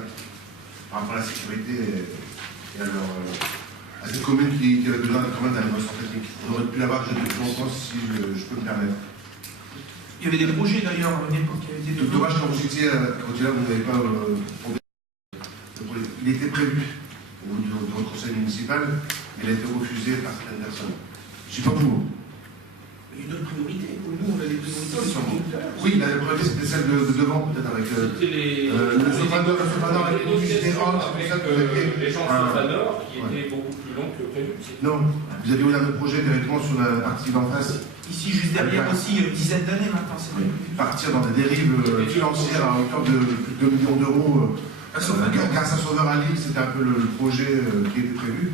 par rapport à la sécurité et à cette commune qui avait besoin quand même d'un nouveau centre technique. On aurait pu l'avoir depuis longtemps si je peux me permettre. Il y avait des projets d'ailleurs à une époque qui avaient été Tout dommage quand vous étiez là, vous n'avez pas il était prévu au niveau du conseil municipal, mais il a été refusé par certaines personnes. Je ne dis pas pour vous. Il y a une autre priorité. Pour nous, on a des priorités. Oui, la priorité c'était celle de devant, peut-être avec le sofanor avec les publicités entre, les gens de sofanor qui étaient beaucoup plus longs que prévu. Non, vous avez ouvert le projet directement sur la partie d'en face. Ici, juste derrière aussi, une dizaine d'années maintenant. Oui. Partir dans des dérives financières à hauteur de plus de 2 millions d'euros. Grâce à Sauveur à Lille, c'était un peu le projet qui était prévu.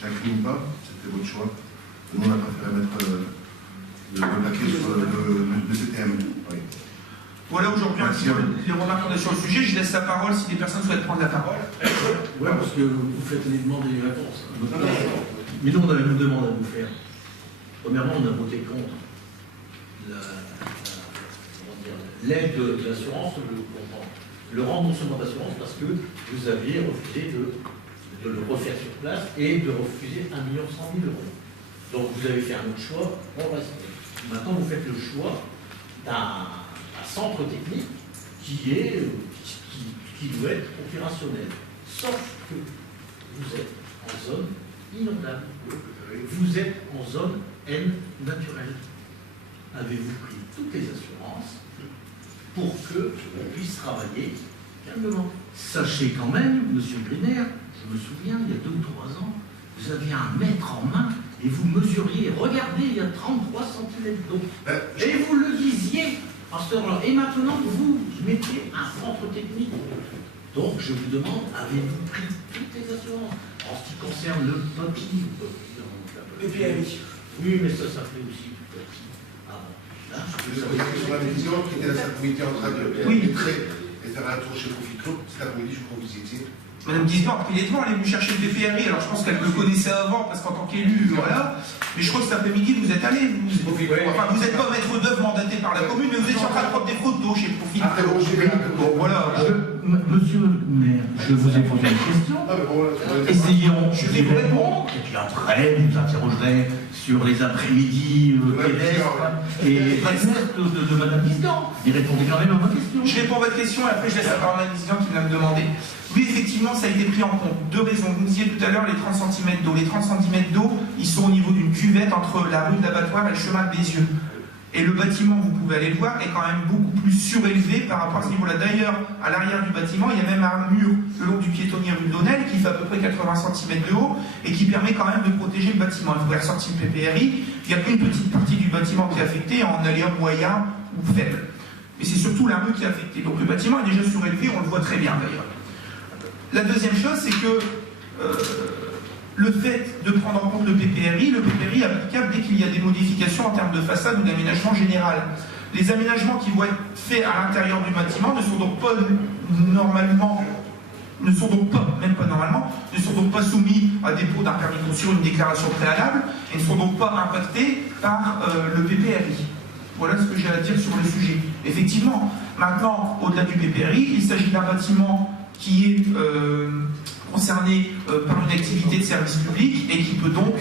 J'incline pas, c'était votre choix. Nous, on a préféré mettre le paquet sur le CTM. Oui. Voilà aujourd'hui les remarques qu'on a sur le sujet. Je laisse la parole si des personnes souhaitent prendre la parole. Oui, parce que vous faites les demandes et les réponses. Mais nous, on avait une demande à vous faire. Premièrement, on a voté contre l'aide de l'assurance, le remboursement d'assurance, parce que vous aviez refusé de le refaire sur place et de refuser 1 100 000 euros. Donc vous avez fait un autre choix, on reste. Maintenant, vous faites le choix d'un centre technique qui doit être opérationnel. Sauf que vous êtes en zone inondable. Vous êtes en zone N naturelle. Avez-vous pris toutes les assurances pour que on puisse travailler calmement? Sachez quand même, M. Griner, je me souviens, il y a 2 ou 3 ans, vous aviez un mètre en main et vous mesuriez, regardez, il y a 33 cm d'eau. Et vous le disiez à ce moment-là. Et maintenant, vous mettez un centre technique. Donc, je vous demande, avez-vous pris toutes les assurances? En ce qui concerne le petit, PPRI. oui, mais ça s'appelait aussi petit. Ah bon. Sur la vision qui était la comité en train de pénétrer et faire un tour chez Profitlo, cet après-midi, je crois que vous y étiez. Madame Disnor, il est devant, elle est venue chercher le PPRI, alors je pense qu'elle le connaissait avant, parce qu'en tant qu'élu, voilà. Mais je crois que cet après-midi, vous êtes allé. Enfin, vous n'êtes pas maître d'œuvre mandaté par la commune, mais vous êtes en train de prendre des photos chez Profitlo. Bon, voilà. Monsieur le maire, je vous ai posé une question. Essayons de vous répondre. Et puis après, vous interrogerez sur les après-midi pédestres et de Madame Disnor. Et répondez quand même à ma question. Je réponds à votre question et après je laisse la parole à Madame Disnor qui vient me demander. Oui, effectivement, ça a été pris en compte. 2 raisons. Vous me disiez tout à l'heure les 30 cm d'eau. Les 30 cm d'eau, ils sont au niveau d'une cuvette entre la rue de l'Abattoir et le chemin de Bézieux. Et le bâtiment, vous pouvez aller le voir, est quand même beaucoup plus surélevé par rapport à ce niveau-là. D'ailleurs, à l'arrière du bâtiment, il y a même un mur le long du piétonnier rue de Donnel qui fait à peu près 80 cm de haut et qui permet quand même de protéger le bâtiment. Il faudrait ressortir le PPRI. Il n'y a qu'une petite partie du bâtiment qui est affectée en aléa moyen ou faible. Et c'est surtout la rue qui est affectée. Donc le bâtiment est déjà surélevé, on le voit très bien d'ailleurs. La deuxième chose, c'est que le fait de prendre en compte le PPRI est applicable dès qu'il y a des modifications en termes de façade ou d'aménagement général. Les aménagements qui vont être faits à l'intérieur du bâtiment ne sont donc pas normalement, ne sont donc pas soumis à dépôt d'un permis de construire, une déclaration préalable, et ne sont donc pas impactés par le PPRI. Voilà ce que j'ai à dire sur le sujet. Effectivement, maintenant, au-delà du PPRI, il s'agit d'un bâtiment qui est concerné par une activité de service public et qui peut donc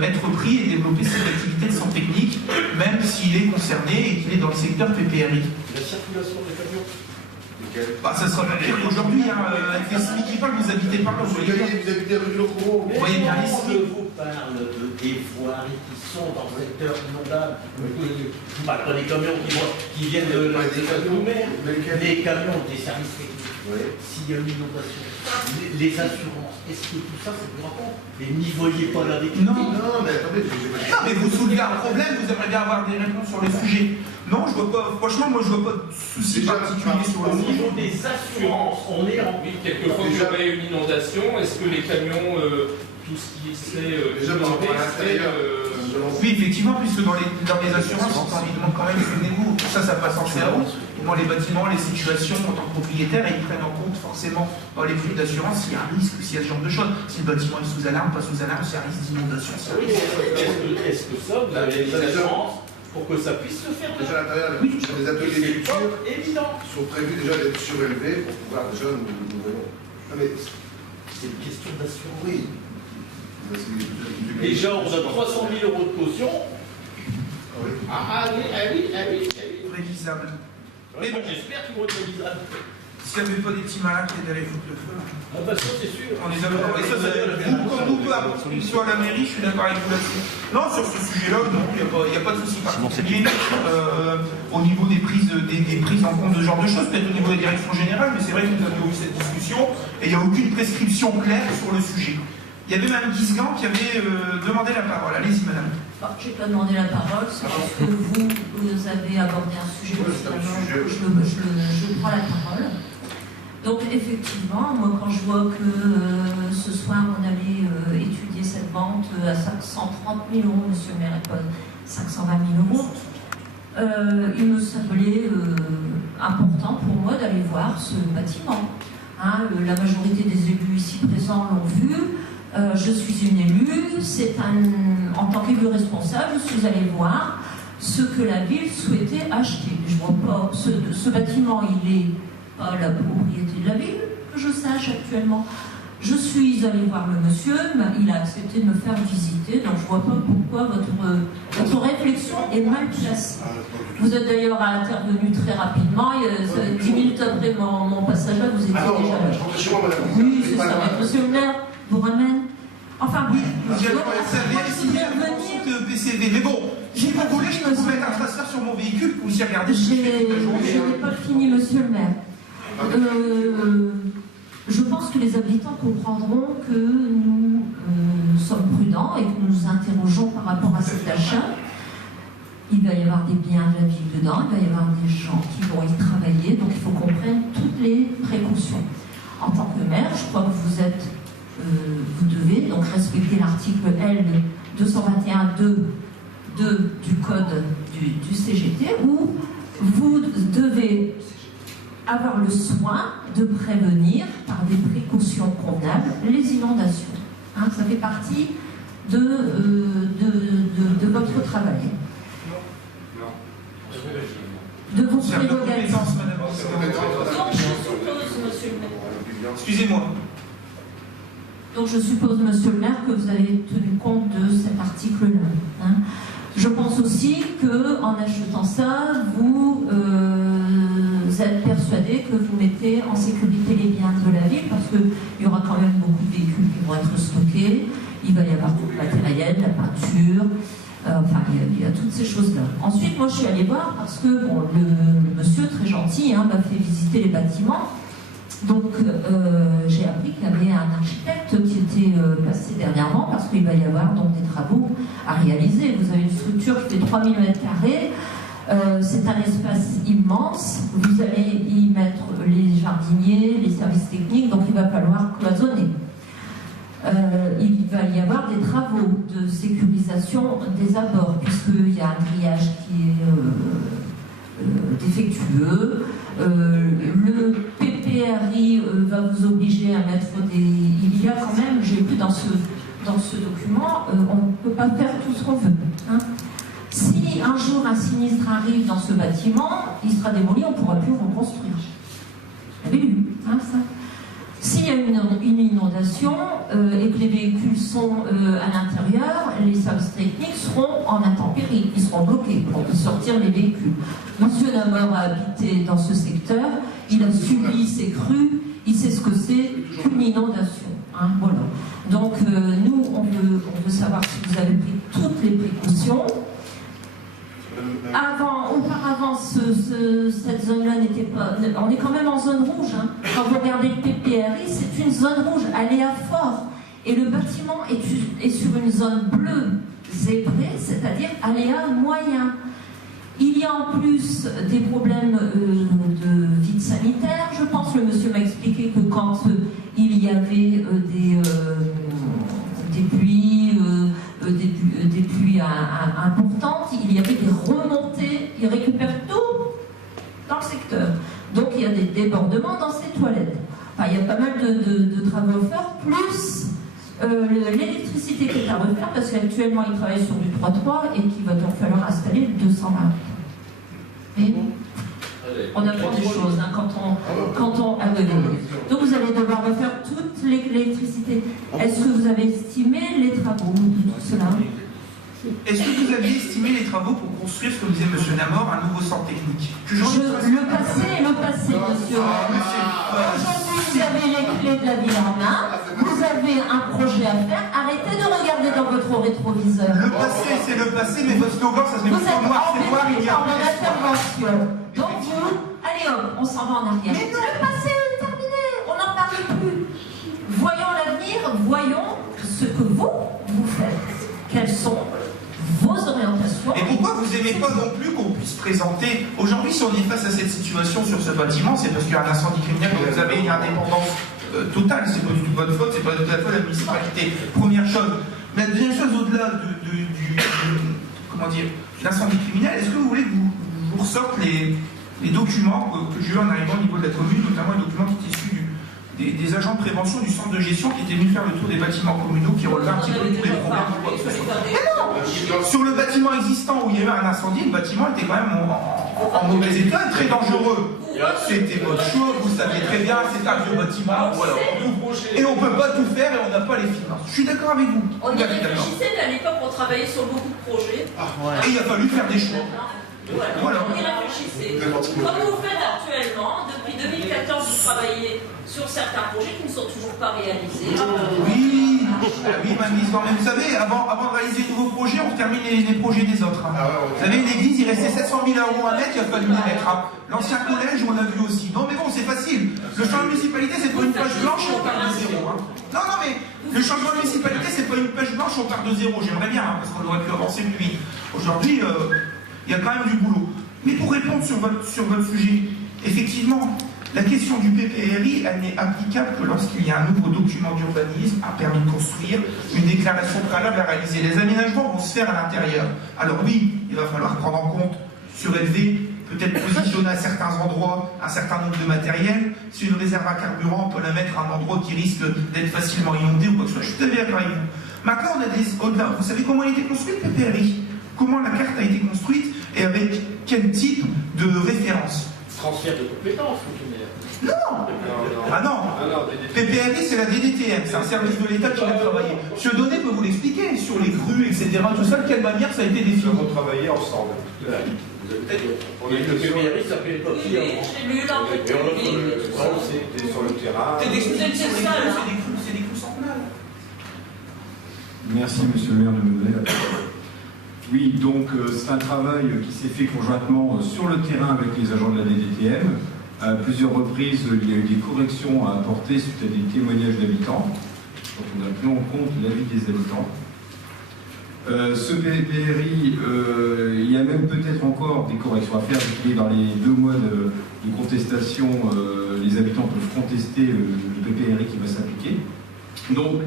être pris et développer cette activité de santé technique, même s'il est concerné et qu'il est dans le secteur PPRI. La circulation des camions. Bah, ça sera pas pire qu'aujourd'hui, hein, avec les SMIC qui parlent, vous habitez par là. Vous habitez rue Locro. Vous voyez bien les SMIC. Je vous parle des voiries qui sont dans le secteur inondable. Vous parlez pas des camions qui viennent de la mer, des camions des services techniques. S'il y a une inondation, les assurances, est-ce que tout ça c'est pour rapport? Et n'y voyez pas la réalité? Non, mais attendez, mais vous soulevez un problème, vous aimeriez bien avoir des réponses sur le sujet. Non, je vois pas, franchement, moi je vois pas de souci particulier sur le Au sujet. niveau des assurances, on est en. Oui, quelquefois il y aurait une inondation, est-ce que les camions, tout ce qui serait déjà par rapport à l'intérieur. Oui, effectivement, puisque dans les assurances, on demande quand même, souvenez-vous, ça passe en CAO. Dans les bâtiments, les situations en tant que propriétaire, et ils prennent en compte forcément dans les flux d'assurance s'il y a un risque, s'il y a ce genre de choses. Si le bâtiment est sous alarme, pas sous alarme, s'il y a un risque d'inondation. Est-ce que ça, vous avez des assurances pour que ça puisse se faire? Déjà à l'intérieur, les ateliers de culture évident. sont prévus déjà d'être surélevés pour pouvoir déjà nous voyons. C'est une question d'assurance. Oui. Déjà, on a 300 000 € de caution. Ah oui. Révisable. Mais bon, j'espère qu'ils vont être révisables. s'il n'y avait pas des petits malins qui allaient foutre le feu. Ah bah ça, c'est sûr. On est d'accord. Et ça, comme nous, peu importe qu'il soit à la mairie, je suis d'accord avec vous là-dessus. Non, sur ce sujet-là, non, il n'y a pas de souci particulier. Au niveau des prises en compte de ce genre de choses, peut-être au niveau de la direction générale, mais c'est vrai que nous avions eu cette discussion et il n'y a aucune prescription claire sur le sujet. Il y avait Mme Guisgan qui avait demandé la parole. Allez-y, madame. Je n'ai pas demandé la parole, c'est parce que vous avez abordé un sujet précédemment, je prends la parole. Donc effectivement, moi quand je vois que ce soir on allait étudier cette vente à 530 000 €, monsieur le maire, et pas 520 000 €, il me semblait important pour moi d'aller voir ce bâtiment. Hein, la majorité des élus ici présents l'ont vu. Je suis une élue, en tant qu'élue responsable, je suis allée voir ce que la ville souhaitait acheter. Je vois pas, ce bâtiment, il n'est pas la propriété de la ville, que je sache actuellement. Je suis allée voir le monsieur, il a accepté de me faire visiter, donc je ne vois pas pourquoi votre réflexion est mal placée. Vous êtes d'ailleurs intervenu très rapidement, 10 minutes après mon passage là, vous étiez déjà là. Oui, c'est ça, monsieur le maire vous ramène. Enfin, oui, J'ai signé un PCV, mais bon, si vous voulez, je peux vous mettre un transfert sur mon véhicule pour y regarder. Je n'ai pas fini, monsieur le maire. Je pense que les habitants comprendront que nous sommes prudents et que nous nous interrogeons par rapport à cet achat. Il va y avoir des biens de la ville dedans, il va y avoir des gens qui vont y travailler, donc il faut qu'on prenne toutes les précautions. En tant que maire, je crois que vous devez donc respecter l'article L 221.2 du code du CGT, où vous devez avoir le soin de prévenir par des précautions convenables les inondations. Hein, ça fait partie de votre travail. De vos prérogatives. Donc je suppose, monsieur le maire. Excusez-moi. Donc je suppose, monsieur le maire, que vous avez tenu compte de cet article-là. Hein. Je pense aussi qu'en achetant ça, vous êtes persuadé que vous mettez en sécurité les biens de la ville, parce qu'il y aura quand même beaucoup de véhicules qui vont être stockés, il va y avoir tout le matériel, la peinture, enfin il y a toutes ces choses-là. Ensuite, moi je suis allée voir parce que bon, le monsieur très gentil m'a fait visiter les bâtiments. Donc j'ai appris qu'il y avait un architecte qui était passé dernièrement parce qu'il va y avoir donc des travaux à réaliser. Vous avez une structure qui fait 3000 m². C'est un espace immense, vous allez y mettre les jardiniers, les services techniques, donc il va falloir cloisonner. Il va y avoir des travaux de sécurisation des abords, puisqu'il y a un grillage qui est défectueux. Le PPRI va vous obliger à mettre des... Il y a quand même, j'ai vu dans ce document, on ne peut pas faire tout ce qu'on veut. Hein. Si un jour un sinistre arrive dans ce bâtiment, il sera démoli, on ne pourra plus reconstruire. Vous avez lu, hein, ça. S'il y a une inondation et que les véhicules sont à l'intérieur, les services techniques seront en intempérie, ils seront bloqués pour sortir les véhicules. Monsieur Namor a habité dans ce secteur, il a subi ces crues, il sait ce que c'est qu'une inondation. Hein, voilà. Donc nous, on veut savoir si vous avez pris toutes les précautions. Auparavant, cette zone-là n'était pas... On est quand même en zone rouge. Hein. Quand vous regardez le PPRI, c'est une zone rouge, aléa fort. Et le bâtiment est sur une zone bleue zébrée, c'est-à-dire aléa moyen. Il y a en plus des problèmes de vide sanitaire. Je pense que le monsieur m'a expliqué que quand il y avait des pluies importantes, il y avait des remontées, ils récupèrent tout dans le secteur. Donc il y a des débordements dans ces toilettes. Enfin, il y a pas mal de travaux à faire, plus l'électricité qui est à refaire, parce qu'actuellement ils travaillent sur du 3.3 et qu'il va donc falloir installer le 220. Et on apprend des choses hein, quand on donc vous allez devoir refaire toute l'électricité. Est-ce que vous avez estimé les travaux de tout cela? Est-ce que vous aviez estimé les travaux pour construire, ce que disait M. Namor, un nouveau centre technique? Le passé, monsieur. Aujourd'hui, vous avez les clés de la ville en main, vous avez un projet à faire, arrêtez de regarder dans votre rétroviseur. Le passé, c'est le passé, mais votre slogan, ça se met vous êtes noir, c'est noir, il y a en intervention. Donc vous, allez hop, on s'en va en arrière. Mais non. Le passé est terminé, on n'en parle plus. Voyons l'avenir, voyons ce que vous faites. Quelles sont vos orientations? Et pourquoi vous n'aimez pas non plus qu'on puisse présenter... Aujourd'hui, si on est face à cette situation sur ce bâtiment, c'est parce qu'il y a un incendie criminel, que vous avez une indépendance totale, c'est pas du tout votre faute, c'est pas du tout la faute de la municipalité. Première chose. Mais la deuxième chose, au-delà de l'incendie criminel, est-ce que vous voulez que vous ressorte les documents que j'ai eu en arrivant au niveau de la commune, notamment les documents qui étaient issus des agents de prévention du centre de gestion qui étaient venus faire le tour des bâtiments communaux, qui relevaient un petit peu tous les problèmes. Mais non! Sur le bâtiment existant où il y a eu un incendie, le bâtiment était quand même en mauvais état, très dangereux. C'était votre choix, vous saviez très bien, c'est un vieux bâtiment. Voilà. Et on ne peut pas tout faire et on n'a pas les finances. Je suis d'accord avec vous. On y réfléchissait, mais à l'époque on travaillait sur beaucoup de projets. Et il a fallu faire des choix. Voilà. On y réfléchissait. Comme vous faites actuellement, depuis 2014, vous travaillez sur certains projets qui ne sont toujours pas réalisés. Oui, Mme Lisbonne, mais vous savez, avant de réaliser de nouveaux projets, on termine les projets des autres. Hein. Vous savez, une église, il restait 700 000 € à mettre, il a fallu les mettre. Hein. L'ancien collège, on l'a vu aussi. Non, mais bon, c'est facile. Le changement de municipalité, c'est pas une page blanche et on part de zéro. Hein. Non, mais le changement de municipalité, c'est pas une page blanche, on part de zéro. J'aimerais bien, hein, parce qu'on aurait pu avancer plus vite. Aujourd'hui, il y a quand même du boulot. Mais pour répondre sur votre sujet, effectivement, la question du PPRI, elle n'est applicable que lorsqu'il y a un nouveau document d'urbanisme, un permis de construire, une déclaration préalable à réaliser. Les aménagements vont se faire à l'intérieur. Alors oui, il va falloir prendre en compte, surélever, peut-être positionner à certains endroits un certain nombre de matériel. Si une réserve à carburant, on peut la mettre à un endroit qui risque d'être facilement inondé ou quoi que ce soit. Je suis tout à fait d'accord avec vous. Maintenant, on a des au-delà. Vous savez comment il a été construit, le PPRI? Comment la carte a été construite et avec quel type de référence? Transfert de compétences, fonctionnaire. Non. Ah non. PPRI, c'est la DDTM, c'est un service de l'État qui va travailler. M. Donnet peut vous l'expliquer sur les crues, etc. Tout ça, de quelle manière ça a été défini? Nous avons travaillé ensemble. Vous avez peut-être. On a eu le PPRI, ça s'appelait pas Oui, j'ai lu l'enquête. C'était sur le terrain. C'est des crues centenales. Merci, monsieur le maire, de me donner la parole. Oui, donc c'est un travail qui s'est fait conjointement sur le terrain avec les agents de la DDTM. À plusieurs reprises, il y a eu des corrections à apporter suite à des témoignages d'habitants. Donc on a pris en compte l'avis des habitants. Ce PPRI, il y a même peut-être encore des corrections à faire, vu qu'il est dans les 2 mois de contestation, les habitants peuvent contester le PPRI qui va s'appliquer. Donc,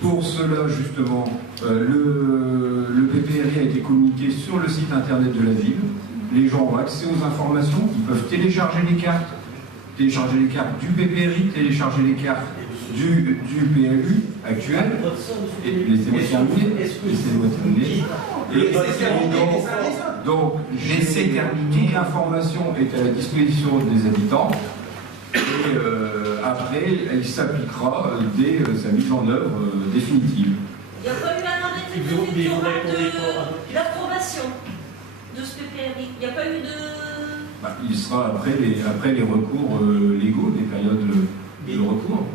pour cela, justement, le PPRI a été communiqué sur le site internet de la ville. Les gens ont accès aux informations, ils peuvent télécharger les cartes du PPRI, télécharger les cartes du PLU actuel, et laissez-moi terminer. Donc, toute l'information est à la disposition des habitants, et après, elle s'appliquera dès sa mise en œuvre définitive. Il n'y a pas eu un arrêté de l'approbation de ce PPRI. Il n'y a pas eu de... Il sera après les recours légaux, des périodes de recours.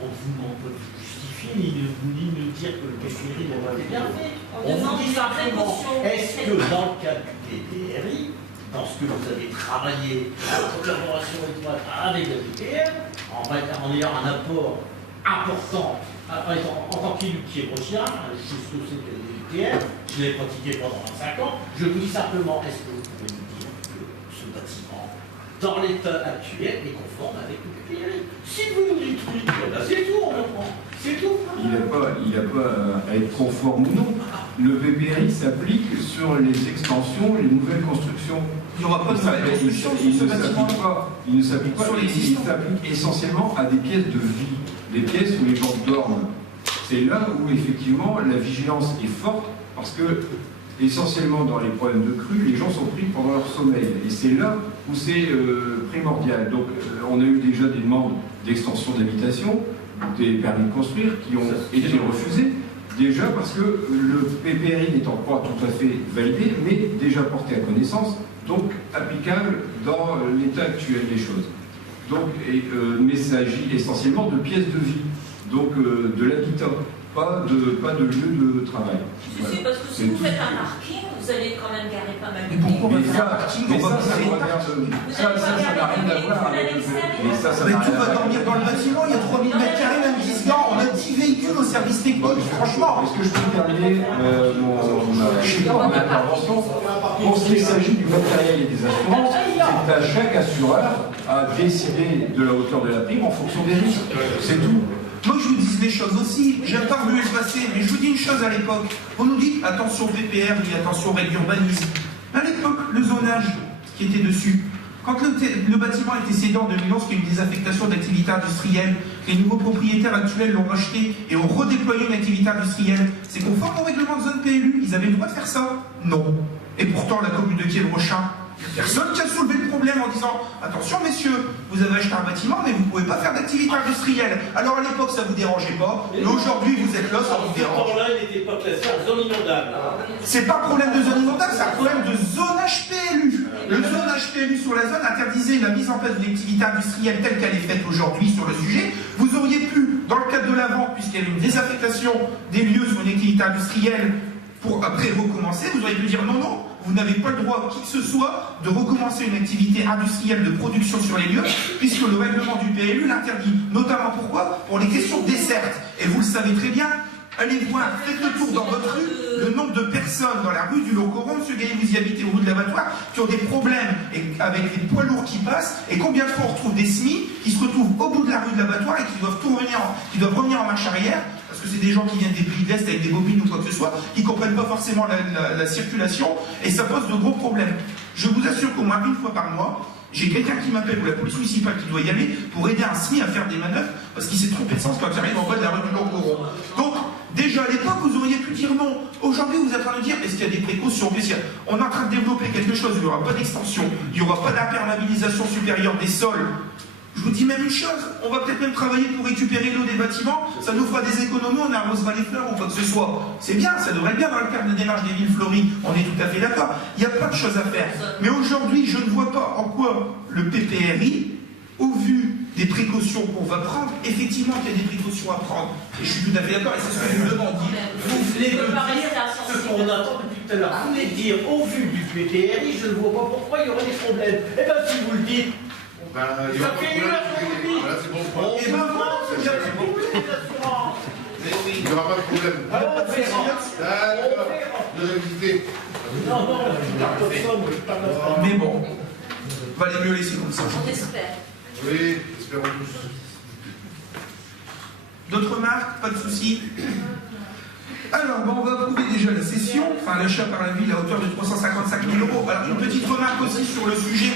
On ne vous demande pas de justifier, ni de dire que le PPRI n'a pas été bien fait. On vous dit simplement, est-ce que dans le cadre du PPRI, dans ce que vous avez travaillé en collaboration étroite avec la PPR, en ayant un apport important, en tant qu'élu qui est prochain, je sais ce que c'est que la PPR, je l'ai pratiqué pendant 25 ans, je vous dis simplement, est-ce que vous pouvez nous dire que ce bâtiment, dans l'état actuel, est conforme avec le PPRI? Si vous nous dites oui, c'est tout, on le prend. C'est tout. Il n'a pas à être conforme ou non. Le PPRI s'applique sur les extensions, les nouvelles constructions. Il n'y aura pas de nouvelles constructions sur ce bâtiment. Il ne s'applique pas. Il s'applique essentiellement à des pièces de vie, des pièces où les gens dorment. C'est là où effectivement la vigilance est forte, parce que essentiellement dans les problèmes de crue, les gens sont pris pendant leur sommeil. Et c'est là où c'est primordial. Donc on a eu déjà des demandes d'extension d'habitation, des permis de construire qui ont été refusés, déjà parce que le PPRI n'étant pas tout à fait validé, mais déjà porté à connaissance, donc applicable dans l'état actuel des choses. Donc, mais il s'agit essentiellement de pièces de vie, donc de l'habitat, pas de lieu de travail. Si, si, parce que si vous faites un parking, vous allez quand même garer pas mal de Mais pourquoi on va Mais faire un parking? On va faire un parking. ça n'a rien à voir avec le Mais tout va dormir dans le bâtiment, il y a 3000 mètres carrés, même 10 gars, on a 10 véhicules au service technique, franchement. Est-ce que je peux terminer mon intervention? Pour ce qui s'agit du matériel et des assurances, c'est à chaque assureur à décider de la hauteur de la prime en fonction des risques. C'est tout. Moi, je vous dis les choses aussi. J'aime pas remuer le passé, mais je vous dis une chose à l'époque. On nous dit attention PPR, oui, attention règle d'urbanisme. À l'époque, le zonage qui était dessus, quand le bâtiment était cédé en 2011, qu'il y a eu une désaffectation d'activité industrielle, les nouveaux propriétaires actuels l'ont racheté et ont redéployé une activité industrielle, c'est conforme au règlement de zone PLU? Ils avaient le droit de faire ça? Non. Et pourtant, la commune de Kiev-Rochin, personne qui a soulevé le problème en disant attention messieurs, vous avez acheté un bâtiment mais vous ne pouvez pas faire d'activité industrielle. Alors à l'époque ça ne vous dérangeait pas, mais aujourd'hui vous êtes là, ça vous dérange. Ce temps-là, il n'était pas classé en zone inondable. C'est pas un problème de zone inondable, c'est un problème de zonage PLU. Le zonage PLU sur la zone interdisait la mise en place d'une activité industrielle telle qu'elle est faite aujourd'hui sur le sujet. Vous auriez pu, dans le cadre de la vente, puisqu'il y avait une désaffectation des lieux sur une activité industrielle, pour après recommencer, vous auriez pu dire non, non, vous n'avez pas le droit, qui que ce soit, de recommencer une activité industrielle de production sur les lieux, puisque le règlement du PLU l'interdit. Notamment pourquoi? Pour les questions dessertes. Et vous le savez très bien, allez voir, faites le tour dans votre rue, le nombre de personnes dans la rue du Locoron, monsieur Gaillet, vous y habitez au bout de l'abattoir, qui ont des problèmes avec les poids lourds qui passent, et combien de fois on retrouve des SMI qui se retrouvent au bout de la rue de l'abattoir et qui doivent revenir en marche arrière, parce que c'est des gens qui viennent des pays de l'Est avec des bobines ou quoi que ce soit, qui ne comprennent pas forcément la circulation, et ça pose de gros problèmes. Je vous assure qu'au moins une fois par mois, j'ai quelqu'un qui m'appelle, ou la police municipale qui doit y aller, pour aider un SMI à faire des manœuvres, parce qu'il s'est trompé de sens quand il arrive en bas de la rue du Locoron. Donc, déjà à l'époque, vous auriez pu dire non. Aujourd'hui, vous êtes en train de dire, est-ce qu'il y a des précautions? On est en train de développer quelque chose, il n'y aura pas d'extension, il n'y aura pas d'imperméabilisation supérieure des sols. Je vous dis même une chose, on va peut-être même travailler pour récupérer l'eau des bâtiments, ça nous fera des économies, on arrosera les fleurs ou quoi que ce soit. C'est bien, ça devrait être bien dans le cadre de la démarche des villes fleuries, on est tout à fait d'accord. Il y a plein de choses à faire. Mais aujourd'hui, je ne vois pas en quoi le PPRI, au vu des précautions qu'on va prendre, effectivement qu'il y a des précautions à prendre. Et je suis tout à fait d'accord, et c'est ce que je vous demande. Vous venez de dire ce qu'on attend depuis tout à l'heure. Vous venez de dire, au vu du PPRI, je ne vois pas pourquoi il y aurait des problèmes. Eh bien, si vous le dites, ça fait une heure que vous le dites. Voilà, c'est bon. On vous demande si vous avez compris les assurances. Il n'y aura pas de problème. D'accord. Vous avez visité. Non, Mais bon, valait mieux laisser comme ça. On espère. Oui, espérons tous. D'autres remarques? Pas de soucis? Alors, on va approuver déjà la cession, enfin l'achat par la ville à hauteur de 355 000 €. Alors, une petite remarque aussi sur le sujet.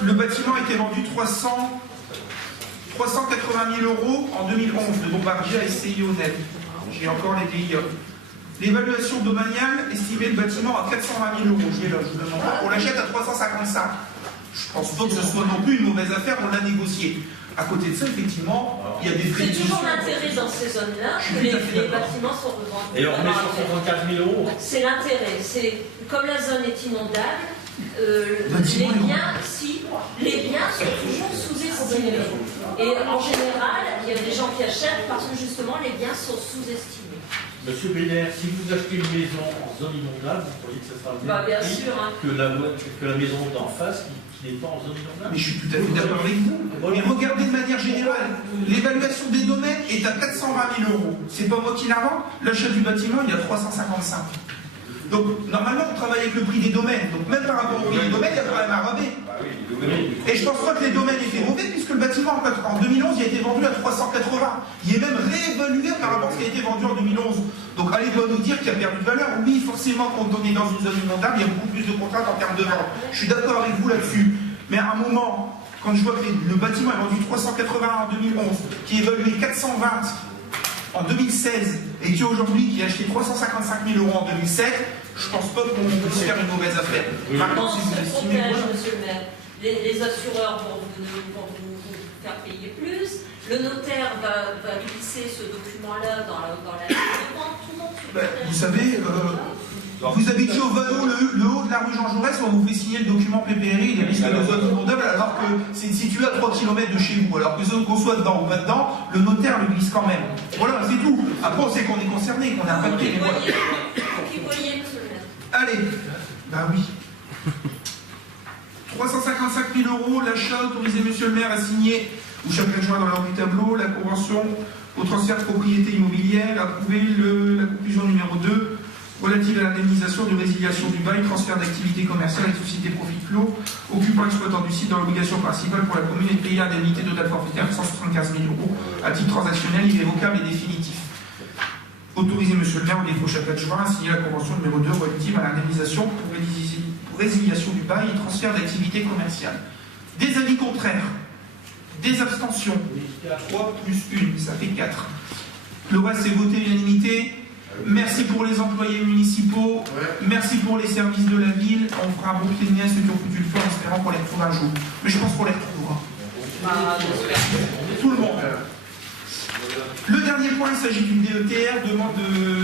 Le bâtiment a été vendu 380 000 € en 2011 de Bombardier à SCI Honnête. J'ai encore les DIA. L'évaluation domaniale estimait le bâtiment à 420 000 €. Je l'ai là, je vous demande pas. On l'achète à 355. Je pense pas que ce soit non plus une mauvaise affaire, on l'a négocié. À côté de ça, effectivement, il y a des frais de C'est toujours l'intérêt dans ces zones-là que les bâtiments sont revendus. Et on remet sur 134 000 €. C'est l'intérêt. C'est comme la zone est inondable, les biens sont toujours sous-estimés. Et en général, il y a des gens qui achètent parce que justement les biens sont sous-estimés. Monsieur Bénère, si vous achetez une maison en zone inondable, vous croyez que ça sera le même Bien prix sûr. que la maison d'en face qui n'est pas en zone inondable? Mais je suis tout à fait d'accord avec vous. Mais regardez de manière générale, l'évaluation des domaines est à 420 000 €. C'est pas moi qui l'invente. L'achat du bâtiment, il y a 355. Donc, normalement, on travaille avec le prix des domaines. Donc, même par rapport au prix des domaines, il y a quand même un rabais. Et je pense pas que les domaines étaient mauvais, puisque le bâtiment, en 2011, il a été vendu à 380. Il est même réévalué par rapport à ce qui a été vendu en 2011. Donc, allez doit nous dire qu'il a perdu de valeur. Oui, forcément, quand on est dans une zone inondable, il y a beaucoup plus de contraintes en termes de vente. Je suis d'accord avec vous là-dessus. Mais à un moment, quand je vois que le bâtiment est vendu 380 en 2011, qui est évalué 420 en 2016, et qui aujourd'hui qui a acheté 355 000 € en 2007, je pense pas qu'on puisse faire une mauvaise affaire. Maintenant, si vous estimez, monsieur le maire, les assureurs vont vous faire payer plus, le notaire va glisser ce document-là dans la demande, tout le monde. Vous savez, vous habitez au Vano, le haut de la rue Jean Jaurès, on vous fait signer le document PPRI, les risques de zone inondable, alors que c'est situé à 3 km de chez vous. Alors que qu'on soit dedans ou pas dedans, le notaire le glisse quand même. Voilà, c'est tout. Après, on sait qu'on est concerné, qu'on a impacté. Qui voyez, monsieur le maire. Allez, bah oui. 355 000 €, l'achat autorisé monsieur le maire à signer, ou chaque adjoint dans l'ordre du tableau, la convention au transfert de propriété immobilière, approuver la conclusion numéro 2, relative à l'indemnisation de résiliation du bail, transfert d'activité commerciale et de société profit clos, occupant exploitant du site dans l'obligation principale pour la commune et de payer indemnité totale forfaitaire de 175 000 € à titre transactionnel, irrévocable et définitif. Autoriser monsieur le maire au défaut chaque adjoint à signer la convention numéro 2 relative à l'indemnisation pour résiliation du bail et transfert d'activité commerciale. Des avis contraires, des abstentions, 3 plus 1, ça fait 4. Le reste c'est voté l'unanimité. Merci pour les employés municipaux, merci pour les services de la ville. On fera un bon pied de nez à ceux qui ont foutu le feu en espérant qu'on les retrouve un jour. Mais je pense qu'on les retrouvera. Tout le monde. Le dernier point, il s'agit d'une DETR, demande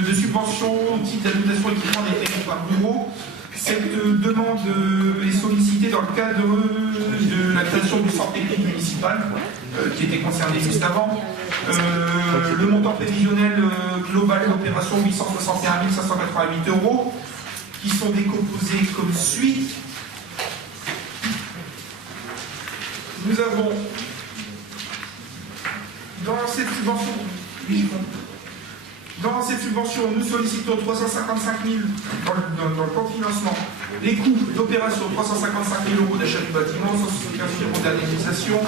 de subvention au titre d'habitation équipement des territoires ruraux. Cette demande est sollicitée dans le cadre de la création du centre technique municipal, qui était concerné juste avant. Le montant prévisionnel global de l'opération, 861 588 €, qui sont décomposés comme suit. Nous avons dans cette subvention, nous sollicitons 355 000 dans le plan de financement. Les coûts d'opération, 355 000 € d'achat du bâtiment, 175 000 € d'indemnisation,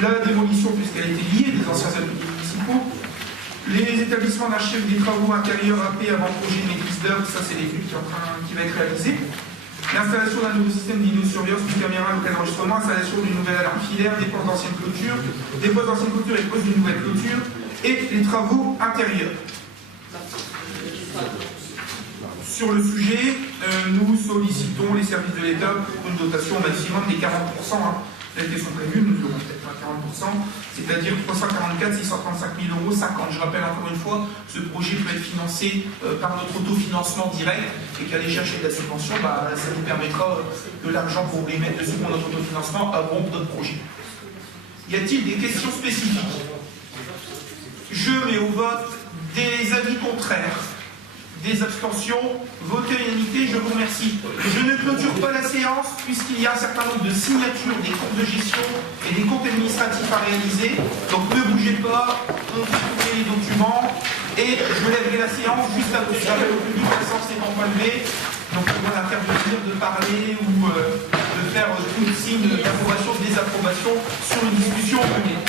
la démolition puisqu'elle était liée des anciens ateliers municipaux, les établissements d'archives des travaux intérieurs AP avant projet de maîtrise d'œuvre, ça c'est l'étude qui va être réalisée. L'installation d'un nouveau système d'immosurveillance de caméra local d'enregistrement, installation d'une nouvelle alarme filaire, dépose d'anciennes clôtures, dépose d'anciennes clôtures et pose d'une nouvelle clôture, et les travaux intérieurs. Sur le sujet, nous sollicitons les services de l'État pour une dotation au maximum des 40%. Telles qu'elles sont prévues, nous aurons peut-être pas 40%, c'est-à-dire 344 635 000 € 50. Je rappelle encore une fois, ce projet peut être financé par notre autofinancement direct et qu'aller chercher de la subvention, ça nous permettra de l'argent pour les mettre dessus pour notre autofinancement avant d'autres projets. Y a-t-il des questions spécifiques? Je mets au vote des avis contraires, des abstentions, voté à l'unanimité, je vous remercie. Je ne clôture pas la séance puisqu'il y a un certain nombre de signatures des comptes de gestion et des comptes administratifs à réaliser. Donc ne bougez pas, on fait tourner les documents et je lèverai la séance juste après que j'arrive au public, la séance n'étant pas levée. Donc on va intervenir de parler ou de faire tout signe d'approbation, de désapprobation sur une discussion menée.